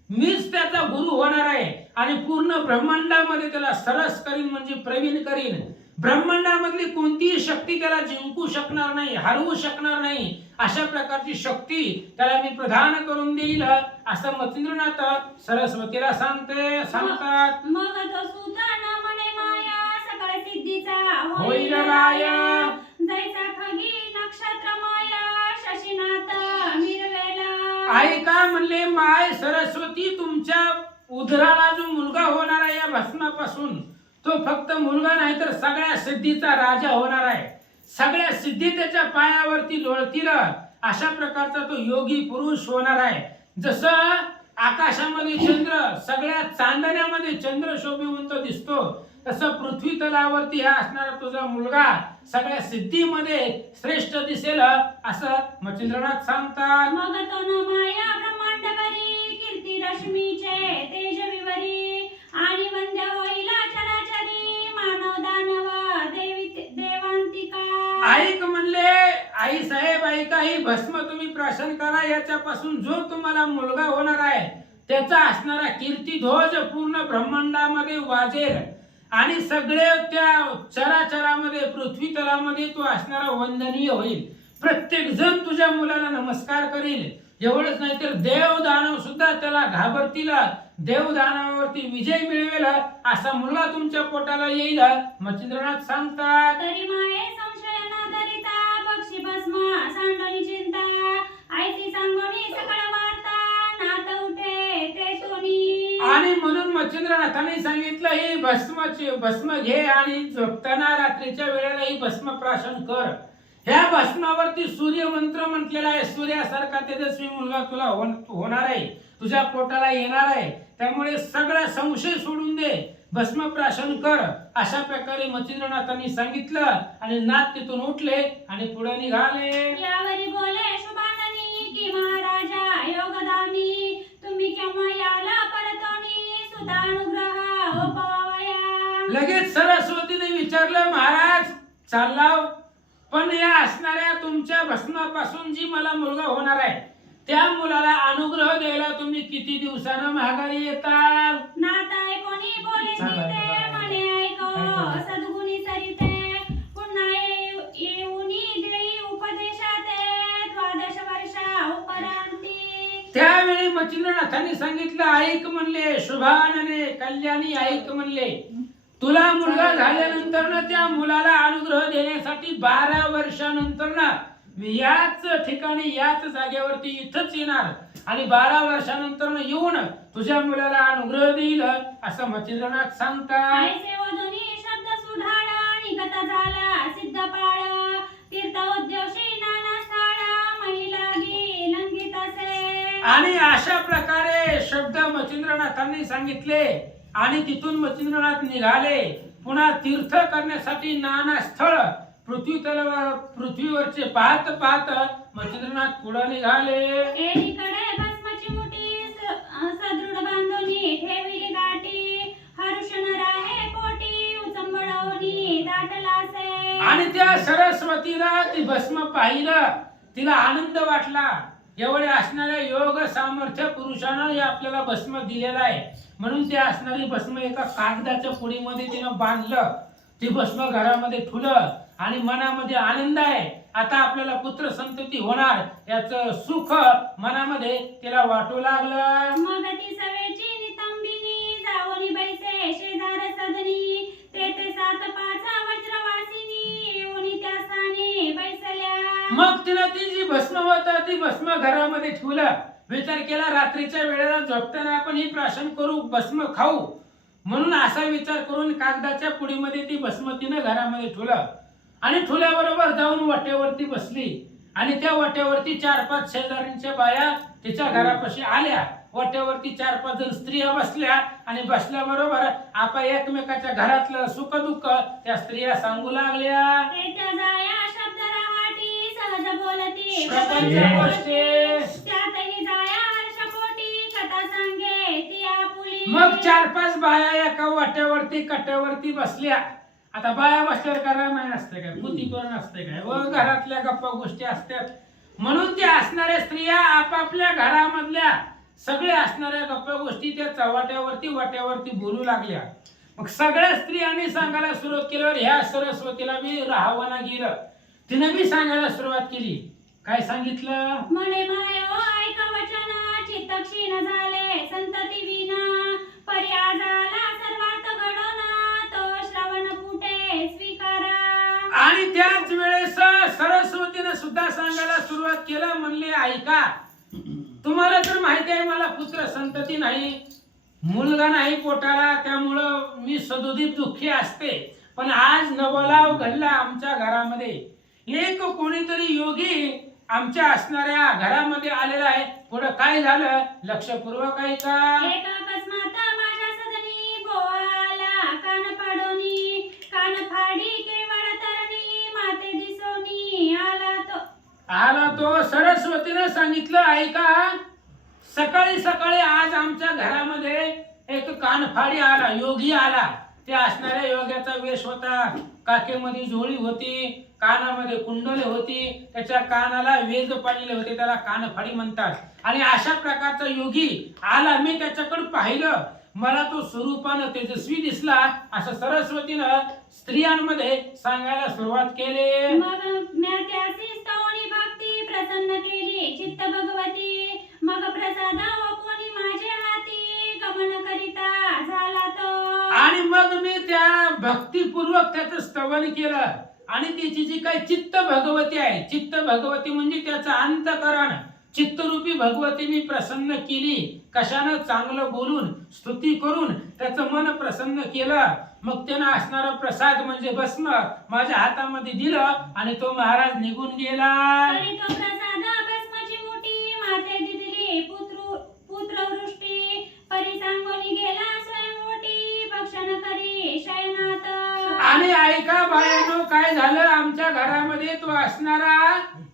मीच त्याचा गुरु होणार आहे आणि पूर्ण ब्रह्मांडामध्ये त्याला सरस करीन, म्हणजे प्रवीण करीन. ब्रह्मांडामधली कोणतीही शक्ती त्याला जिंकू शकणार नाही, हरवू शकणार नाही. अशा प्रकारची शक्ती त्याला मी प्रदान करून देईल, असं मच्छिंद्रनाथ सरस्वतीला सांगतात. मग तो सुताना म्हणे माया सकळ सिद्धीचा होईल राय. जैसा खगी नक्षत्र माया शशीनाथ मिरवेला. आई का म्हणले, माय सरस्वती, तुमच्या उदराला जो मुलगा होणार आहे या भस्मापासून, तो फक्त मुलगा नाही तर सगळ्या सिद्धीचा राजा होणार आहे. सगळ्या सिद्धी त्याच्या पायावरती लोळतील. अशा प्रकारचा तो योगी पुरुष होणार आहे. जसं आकाशामध्ये चंद्र, सगळ्या चांदण्यामध्ये चंद्र शोभिवंत दिसतो, तसं पृथ्वी तलावरती हा असणारा तुझा मुलगा सगळ्या सिद्धीमध्ये श्रेष्ठ दिसेल, असं मच्छिंद्रनाथ सांगतात. मग तो न माया ब्रह्मांडवरी कीर्ती रश्मीचे तेज विवरी. आणि वंद्य होईला चराचरी मानव दानव देवांतिका. ऐक म्हणले, आई साहेब ऐका, ही भस्म तुम्ही प्राशन करा. याच्यापासून जो तुम्हाला मुलगा होणार आहे त्याचा असणारा कीर्ती ध्वज पूर्ण ब्रह्मांडामध्ये वाजेल आणि सगळे त्या चराचरामध्ये, पृथ्वी तलामध्ये तो असणारा वंदनीय होईल. प्रत्येक जण तुझ्या मुलाला नमस्कार करील. एवढंच नाही तर देव दानव सुद्धा त्याला घाबरतील. देव दानवावरती विजय मिळवेल असा मुलगा तुमच्या पोटाला येईल. मच्छिंद्रनाथ सांगतात. तरी माये संशय न धरिता पक्षी भस्म सांडणी चिंता आयती सांगोनी सकळ वार्ता नात उठे ते सोनी. आणि म्हणून मच्छिंद्रनाथाने सांगितलं ही भस्म घे आणि झोपताना रात्रीच्या वेळेला ही भस्म प्राशन कर. ह्या भस्मावरती सूर्य मंत्र म्हटलेला आहे. सूर्यासारखा तेजस्वी मुलगा तुला होणार आहे, तुझ्या पोटाला येणार आहे. त्यामुळे सगळा संशय सोडून दे, भस्म प्राशन कर. अशा प्रकारे मच्छिंद्रनाथांनी सांगितलं आणि नाथ तिथून उठले आणि पुढे निघाले. यावरी बोले शुभाननी की महाराजा योगदानी तुम्ही केव्हा याला परतोनी सुधानुग्रह उपवाया. लगेच सरस्वतीने विचारलं, महाराज चाललाव, पण या असणाऱ्या तुमच्या भस्मापासून जी मला मुलगा होणार आहे त्या मुलाला अनुग्रह द्यायला तुम्ही किती दिवसानं माघारी येताल? नाथ ऐकोनी बोले ते म्हणे ऐको सद्गुणी सरिते पुन्हा येऊनी देई उपदेशाते 12 वर्षा उपरांती. त्यावेळी मच्छिंद्रनाथांनी सांगितलं, ऐक म्हणले शुभानने, कल्याणी ऐक म्हणले, तुला मुलगा झाल्यानंतर ना त्या मुलाला अनुग्रह देण्यासाठी 12 वर्षानंतर ना मी याच ठिकाणी याच जागेवरती इथंच येणार आणि 12 वर्षानंतर ना येऊन तुझ्या मुलाला अनुग्रह देईल असं मच्छिंद्रनाथ सांगतात. ऐसे वदनी शब्द सुढाळ निगत झाला सिद्ध पाळ तीर्थ उद्योशी नाना स्थाळ महिला गी लंघित असे. आणि अशा प्रकारे शब्द मच्छिंद्रनाथांनी सांगितले आणि तिथून मच्छिंद्रनाथ निघाले. पुन्हा तीर्थ करण्यासाठी नाना स्थळ पृथ्वीवरचे पाहत पाहत मच्छिंद्रनाथ पुढे निघाले. एकीकडे भस्माची मुठी सदृढ बांधूनी ठेविली गाठी हर्षण राहे पोटी उचंबळवणी दाटलासे. आणि त्या सरस्वतीला ती भस्म पाहिलं, तिला आनंद वाटला. एवढे असणाऱ्या योग सामर्थ्य पुरुषानं हे आपल्याला भस्म दिलेलं आहे म्हणून ते असणारी भस्म एका कागदाच्या पुडीमध्ये तिनं बांधलं. ती भस्म घरामध्ये ठुलं आणि मनामध्ये आनंद आहे. आता आपल्याला पुत्र संतती होणार याचं सुख मनामध्ये तिला वाटू लागलं. मग ती सवेची नितंबिनी जावनी बैसे शेजार सदनी तेथे 7-5 वज्रवासिनी येऊनी त्या स्थानी बैसल्या. मग तिला ती जी भस्म होता ती भस्म घरामध्ये ठेवलं. विचार केला रात्रीच्या वेळेला झोपताना आपण ही प्राशन करू, भस्म खाऊ, म्हणून असा विचार करून कागदाच्या पुडीमध्ये ती भस्म तिनं घरामध्ये ठेवलं. आणि ठुल्याबरोबर जाऊन वाट्यावरती बसली आणि त्या वाट्यावरती 4-5 शेजाऱ्यांच्या बाया तिच्या घरापाशी आल्या. वाट्यावरती 4-5 जण स्त्रिया बसल्या आणि बसल्याबरोबर आपा एकमेकाच्या घरातलं सुख दुःख त्या स्त्रिया सांगू लागल्या. तेच्या जाया शब्द रहाटी सहज बोलती प्रपंच गोष्टी. त्यातही जाया हर्षपोटी कथा सांगे ती आपुली. मग 4-5 बाया एका वाट्यावरती कट्ट्यावरती बसल्या. आता बाया बसल्यावर का रामायण असते काय, पुतीकरण असते काय, व घरातल्या गप्पा गोष्टी असतात. म्हणून त्या असणाऱ्या स्त्रिया आपापल्या घरामधल्या सगळे असणाऱ्या गप्पा गोष्टी त्या चव्हाट्यावरती वाट्यावरती बोलू लागल्या. मग सगळ्या स्त्रियांनी सांगायला सुरुवात केल्यावर ह्या सरस्वतीला बी राहावं गेलं. तिने बी सांगायला सुरुवात केली. काय सांगितलं? म्हणे मायो ऐका वचन चित्त क्षीण झाले संतती विना पर्याय झाला सर्वार्थ घडोन तो श्रवण कुठे स्वीकारा. आणि त्याच वेळेस सरस्वतीने सुद्धा सांगायला सुरुवात केलं. म्हणले ऐका, तुम्हाला तर माहिती आहे मला पुत्र संतती नाही, मुलगा नाही पोटाला, त्यामुळं मी सदोदित दुःखी असते. पण आज नवलाव घडला आमच्या घरामध्ये. एक कोणीतरी योगी आमच्या असणाऱ्या घरामध्ये आलेला आहे. पुढे काय झालं लक्षपूर्वक ऐका. एका अकस्मात माझ्या सदनी बोआला कान पाडोनी कान फाडी केवळ तरणी माते दिसोनी आला तो. सरस्वतीने सांगितलं ऐका, सकाळी सकाळी आज आमच्या घरामध्ये एक कानफाडी आला, योगी आला. त्या असणाऱ्या योग्याचा वेश होता, काखेमध्ये झोळी होती, कानामध्ये कुंडले होती, त्याच्या कानाला वेज पडलेले होते, त्याला कानफाडी म्हणतात. आणि अशा प्रकारचा योगी आला. मी त्याच्याकडे पाहिलं, मला तो स्वरूपानं तेजस्वी दिसला असं सरस्वतीनं स्त्रियांमध्ये सांगायला सुरुवात केली. मग म्या त्यासी स्तवनी भक्ती प्रसन्न केली चित्त भगवती. मग प्रसाद कोणी माझे हाती गमन करिता झाला तो. आणि मग मी त्या भक्तिपूर्वक त्याचं स्तवन केलं आणि त्याची जी काही चित्त भगवती आहे, चित्त भगवती म्हणजे त्याचं अंतकरण, चित्तरूपी भगवती मी प्रसन्न केली. कशानं? चांगलं बोलून, स्तुती करून त्याचं मन प्रसन्न केलं. मग त्यानं असणारा प्रसाद म्हणजे भस्म माझ्या हातामध्ये दिलं आणि तो महाराज निघून गेला. तरी तो प्रसाद भस्माची मोठी माते दिली पुत्रवृष्टी. परी सांगोनी गेला स्वयंवटी भक्षण करी शयनात. आणि ऐका बायानो, काय झालं? आमच्या घरामध्ये तो असणारा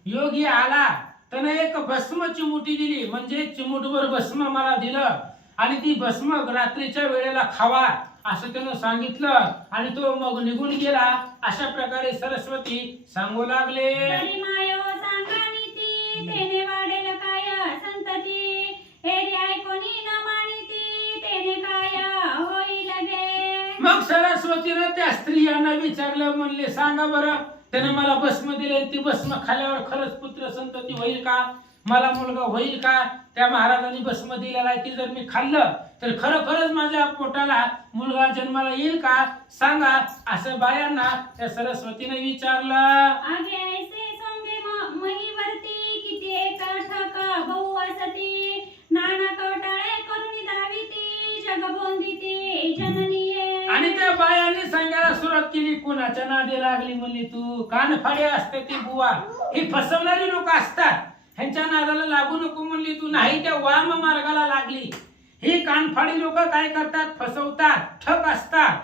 योगी आला, त्यानं एक भस्म चिमुटी दिली, म्हणजे चिमुटभर भस्म मला दिलं आणि ती भस्म रात्रीच्या वेळेला खावा असं त्यानं सांगितलं आणि तो मग निघून गेला. अशा प्रकारे सरस्वती सांगू लागले. तरी मायो सांगा नीती तेने वाढेल काय संतती. हेरी ऐकोनी न मानिती तेने काय होईल गे. मग सरस्वतीनं त्या स्त्रियांना विचारलं, म्हणले सांगा बरं, त्याने मला भस्म दिले, ती भस्म खाल्यावर खरंच पुत्र संतती होईल का? मला मुलगा होईल का? त्या महाराजांनी भस्म दिलेला आहे, ती जर मी खाल्लं तर खरंच माझ्या पोटाला मुलगा जन्माला येईल का? सांगा असं बायांना त्या सरस्वतीने विचारलं. आगे ऐसे सोंगे महिवरती किती एक ठक बहु असती. नाना कवटाळे करुणी दाविती जगबोंदिती जननीये. आणि त्या बायांनी सांगायला सुरुवात केली, कोणाच्या नादी लागली म्हणली तू? कानफाडे असते ती बुवा, ही फसवणारी लोक असतात, ह्यांच्या नादाला लागू नको म्हणली तू. नाही, त्या वाम मार्गाला लागली. ही कानफाडी लोक काय करतात? फसवतात, ठग असतात.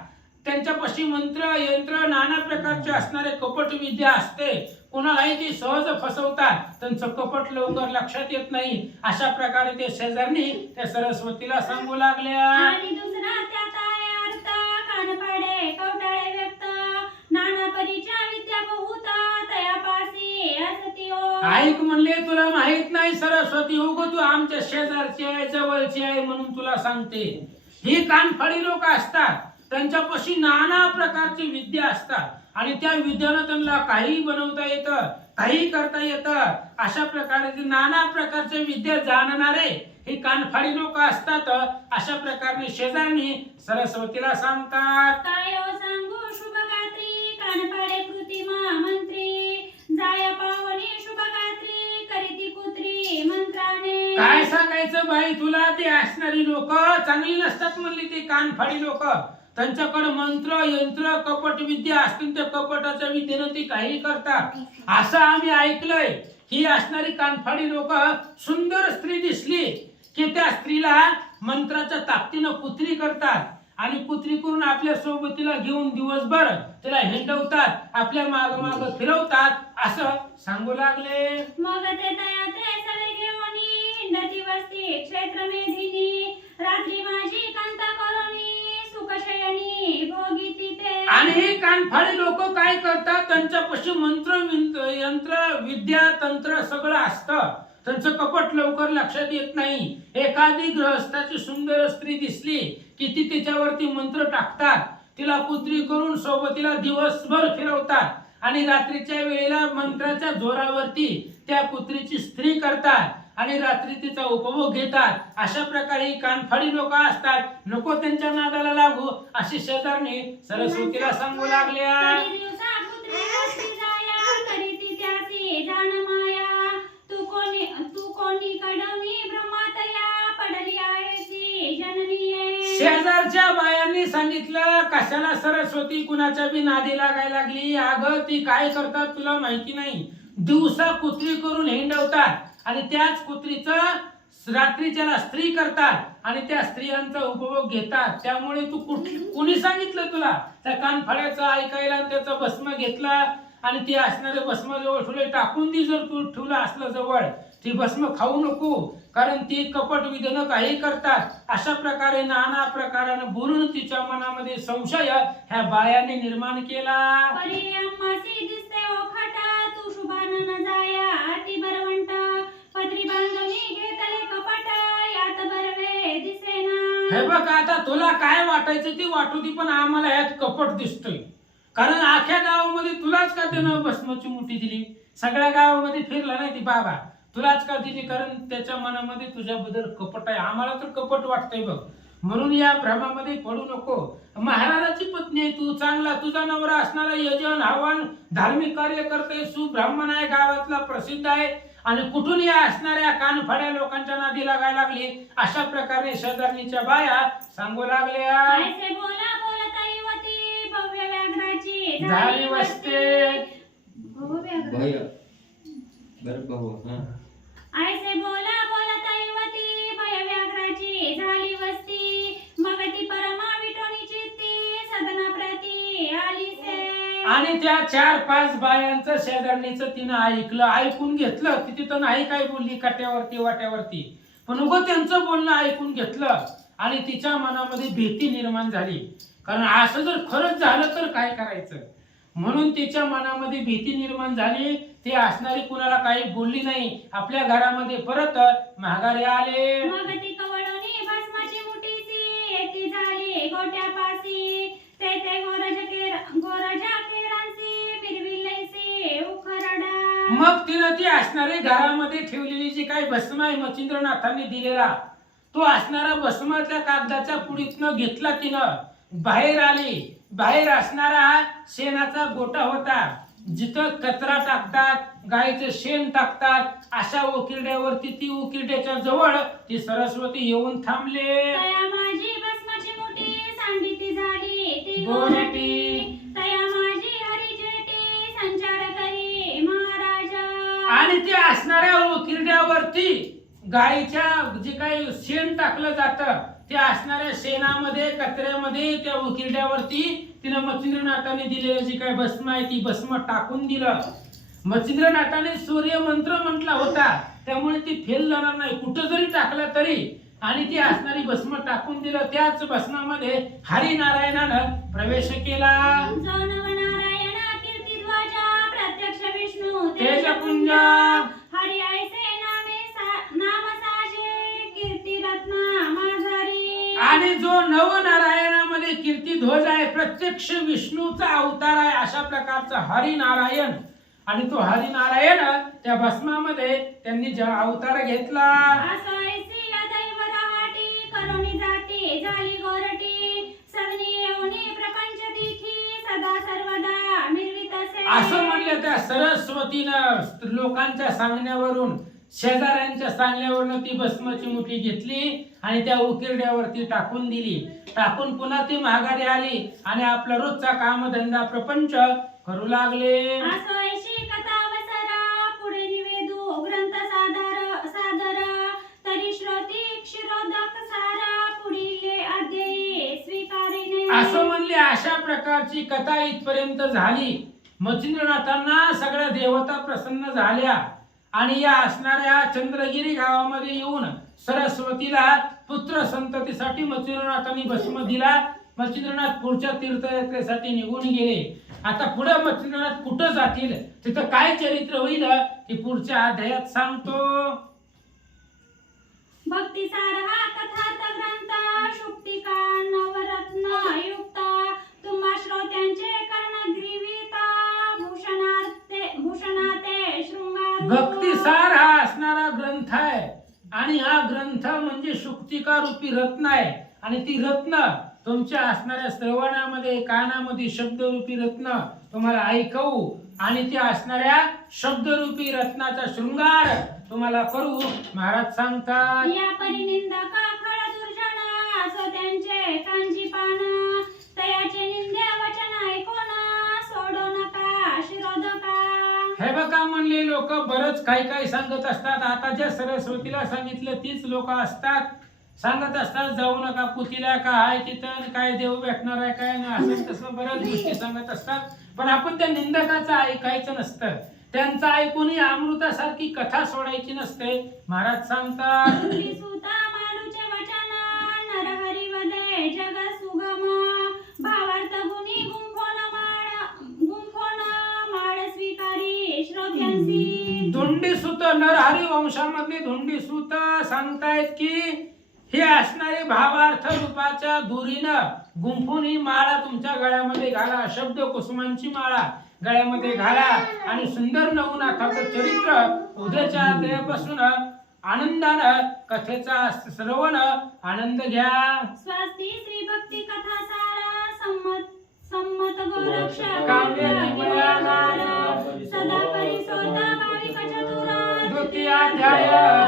त्यांच्यापाशी मंत्र यंत्र नाना प्रकारचे असणारे कपट विद्या असते. कोणालाही ती सहज फसवतात, त्यांचं कपट लवकर लक्षात येत नाही. अशा प्रकारे ते शेजारनी त्या सरस्वतीला सांगू लागल्या. आणि दुसरा त्यात आहे अर्थ कानपाडे कवटाळे व्यक्त. नाना परीच्या विद्या बहुत तयापासी असती ओ. ऐक म्हणले, तुला माहित नाही सरस्वती, हो गो तू आमच्या शेजारची आहे, जवळची आहे म्हणून तुला सांगते. ही कानफाडी लोक असतात, त्यांच्यापाशी नाना प्रकारची विद्या असतात आणि त्या विद्यानं त्यांना काही बनवता येतं, काही करता येतं. अशा प्रकारे नाना प्रकारच्या विद्या जाणणारे हे कानफाडी लोक असतात. अशा प्रकारे शेजारनी सरस्वतीला सांगतात. काय सांगू शुभगात्री कानपाडे कृतिमा मंत्री. जाय पावनी शुभगात्री करीती कुत्री मंत्राने. काय सांगायचं बाई तुला? ते असणारी लोक चांगली नसतात म्हणली. ते कानफाडी लोक, त्यांच्याकडे मंत्र यंत्र कपट विद्या असतील, त्या कपटाच्या विद्येनं ती काही करतात असं आम्ही ऐकलंय. ही असणारी कानफाडी लोक सुंदर स्त्री दिसली की त्या स्त्रीला मंत्राच्या ताकदीनं पुत्री करतात आणि पुत्री करून आपल्या सोबतीला घेऊन दिवसभर तिला हिंडवतात, आपल्या माग माग फिरवतात असं सांगू लागले. मग ते तयात्रे सवे घेऊनी हिंडती वस्ती क्षेत्र मेधिनी. रात्री माझी कांता करोनी सुखशयनी भोगीती ते. आणि हे कानफाडी लोक काय करतात? त्यांच्यापाशी मंत्र यंत्र विद्या तंत्र सगळं असतं, त्यांचं कपट लवकर लक्षात येत नाही. एखादी गृहस्थाची सुंदर स्त्री दिसली की ती तिच्यावरती मंत्र टाकतात, तिला पुत्री करून सोबतीला दिवसभर फिरवतात आणि रात्रीच्या वेळेला मंत्राच्या जोरावरती त्या पुत्रीची स्त्री करतात आणि रात्री तिचा उपभोग घेतात. अशा प्रकारे कानफाडी लोक असतात, नको त्यांच्या नादाला लागू अशी शेजारनी सरस्वतीला सांगू लागल्या. करी दिवसा पुत्री वस्ती जाया करीती त्यासी जाण माया. तू कोणी कडवणी ब्रह्मातया पडली आहेसी जननीये. शेजारच्या बायांनी सांगितलं, कशाला सरस्वती कुणाच्या बी नादी लागायला लागली? अगं ती काय करतात तुला माहिती नाही? दिवसा कुत्री करून हिंडवतात आणि त्याच कुत्रीचं रात्रीच्याला स्त्री करतात आणि त्या स्त्रियांचा उपभोग घेतात. त्यामुळे तू कुणी सांगितलं तुला त्या कानफाड्याचं ऐकायला आणि त्याचा भस्म घेतला आणि ती असणारे भस्म जवळ ठेवले टाकून दी. जर तू ठेवलं असलं जवळ, ती भस्म खाऊ नको, कारण ती कपट विधेनं काही करतात. अशा प्रकारे नाना प्रकारानं बोलून तिच्या मनामध्ये संशय ह्या बायाने निर्माण केला. परी अम्मासी दिसते ओखटा तू शुभान न जाया अति बरवंट. पत्री बांधणी घेतले कपट यात बरवे दिसेना. हे बघ आता तुला काय वाटायचं ती वाटू ती, पण आम्हाला यात कपट दिसतोय. कारण आख्या गावामध्ये तुलाच का त्यानं भस्माची मुठी दिली? सगळ्या गावामध्ये फिरला नाही ती बाबा, तुलाच का दिली? कारण त्याच्या मनामध्ये तुझ्याबद्दल कपट आहे. आम्हाला तर कपट वाटतंय बघ. म्हणून या भ्रमामध्ये पडू नको. महाराजाची पत्नी आहे तू, चांगला तुझा नवरा असणारा यजन हवन धार्मिक कार्य करते, सुब्राह्मण आहे, गावातला प्रसिद्ध आहे, आणि कुठून या असणाऱ्या कानफड्या लोकांच्या नादी लागायला लागली. अशा प्रकारे शेजारणीच्या बाया सांगू लागल्या. ऐसे बोला बोलता युवती भव्य व्याघ्राची झाली वस्ते. भय बरं भाऊ हा. ऐसे बोला बोलता युवती भय व्याघ्राची झाली वस्ती. मग ती परमा विटोनी चित्ती सदना प्रती आलीसे. आणि त्या 4-5 बायांचं शेजारणीचं तिनं ऐकलं, ऐकून घेतलं. ती तिथं नाही काय बोलली कट्यावरती वाट्यावरती, पण उगं त्यांचं बोलणं ऐकून घेतलं आणि तिच्या मनामध्ये भीती निर्माण झाली. कारण असं जर खरंच झालं तर काय करायचं, म्हणून तिच्या मनामध्ये भीती निर्माण झाली. ती असणारी कुणाला काही बोलली नाही. आपल्या घरामध्ये परत माघारी आले. मग ती कवळोनी भस्माची मुठीसी येती झाली गोट्यापासी. ते गोरजा केरांसी फिरविलैसी उखरडा. मग तिनं ती असणारी घरामध्ये ठेवलेली जी काही भस्म आहे मच्छिंद्रनाथांनी दिलेला, तो असणारा भस्म त्या कागदाच्या पुडीतनं घेतला. तिनं बाहेर आली. बाहेर असणारा शेणाचा गोटा होता, जिथं कचरा टाकतात, गायचं शेण टाकतात, अशा उकिरड्यावरती ती उकिरड्याच्या जवळ ती सरस्वती येऊन थांबले. तया माझी भस्माची मुठी सांडिती झाली ती गोरटी. गोरटी. तया माझी हरिजेटी संचार करी महाराजा. आणि ते असणाऱ्या उकिरड्यावरती गायच्या जे काही शेण टाकलं जातं, ते असणाऱ्या शेणामध्ये कचऱ्यामध्ये त्या उकिरड्यावरती तिनं मच्छिंद्रनाथाने दिलेलं जे काही भस्म आहे ती भस्म टाकून दिलं. मच्छिंद्रनाथाने सूर्य मंत्र म्हटला होता, त्यामुळे ती फेल जाणार नाही कुठं जरी टाकलं तरी. आणि ती असणारी भस्म टाकून दिलं. त्याच भस्मामध्ये हरिनारायणानं प्रवेश केला. जो नवनारायण कीर्तिध्वजा प्रत्यक्ष विष्णू तेजपुंज. हरि ऐसे नाम साजे कीर्ती रत्ना माझारी. आणि जो नवनारायणामध्ये कीर्तिध्वज आहे, प्रत्यक्ष विष्णूचा अवतार आहे, अशा प्रकारचा हरिनारायण. आणि तो हरिनारायण त्या भस्मामध्ये त्यांनी अवतार घेतला. असं ऐसी दैव रहाटी करुणी जाती झाली गोरटी. सगनी येऊनी प्रपंच दिखी सदा सर्वदा मिरवित असे. असं म्हणलं त्या सरस्वतीनं लोकांच्या सांगण्यावरून, शेजाऱ्यांच्या सांगण्यावरून ती भस्माची मुठी घेतली आणि त्या उकिरड्यावरती टाकून दिली. टाकून पुन्हा ती माघारी आली आणि आपला रोजचा कामधंदा प्रपंच करू लागले. असं ऐशी कथा वसरा पुढे निवेदू ग्रंथ सादर तरी श्रोती क्षीरोदक सारा पुढील अध्यायी स्वीकारिणे. असं म्हणले. अशा प्रकारची कथा इथपर्यंत झाली. मच्छिंद्रनाथांना सगळ्या देवता प्रसन्न झाल्या आणि या असणाऱ्या चंद्रगिरी गावामध्ये येऊन सरस्वतीला पुत्र संततीसाठी मच्छिंद्रनाथांनी भस्म दिला. मच्छिंद्रनाथ पुढच्या तीर्थयात्रेसाठी निघून गेले. आता पुढे मच्छिंद्रनाथ कुठं जातील, तिथं काय चरित्र होईल ते पुढच्या अध्यायात सांगतो. भक्तिसार हा कथार्थ ग्रंथ शुक्तिका नवरत्न युक्त तुम्हा श्रोत्यांचे कर्णग्रीविता भूषणाते शृंगार. भक्तिसार हा असणारा ग्रंथ आहे आणि हा ग्रंथ म्हणजे शुक्तिका रूपी रत्न आहे. आणि ती रत्न तुमच्या असणाऱ्या श्रवणामध्ये कानामध्ये शब्दरूपी रत्न तुम्हाला ऐकवू आणि त्या असणाऱ्या शब्दरूपी रत्नाचा शृंगार तुम्हाला करू महाराज सांगतात. या परिनिंदका खळ दुर्जन असो त्यांचे कांजी पान तयाचे निंद्या वचन ऐकून सोडो नका शिरोधका. हे बघा म्हणले लोक बरंच काही काही सांगत असतात. आता ज्या सरस्वतीला सांगितलं तीच लोक असतात, सांगत असतात जाऊ नका पुतीला, काय तिथं काय देव भेटणार आहे काय नाही, असं तसं बऱ्याच गोष्टी सांगत असतात. पण आपण त्या निंदकाचं ऐकायचं नसतं, त्यांचं ऐकून अमृतासारखी कथा सोडायची नसते. महाराज सांगतात सुता मालूचे वचन नरहरी वदे जग सुगम भावार्थ गुणी गुंफोन माळ स्वीकारी श्रोत्यांसी. धोंडीसूत नरहरी वंशामधले धोंडीसूत सांगतायत की हे असणारी भावार्थ रूपाच्या दुरीनं गुंफून ही माळा तुमच्या गळ्यामध्ये घाला. शब्द कुसुमांची माळा गळ्यामध्ये घाला आणि सुंदर नवनाथाचं चरित्र उद्याच्या देवापासून आनंदानं कथेचा श्रवण आनंद घ्या. स्वस्ती श्री भक्ती कथा सारा सम्मत गोरक्ष काव्य किमया सदा परिसोता भाविक चतुरा द्वितीयाध्याय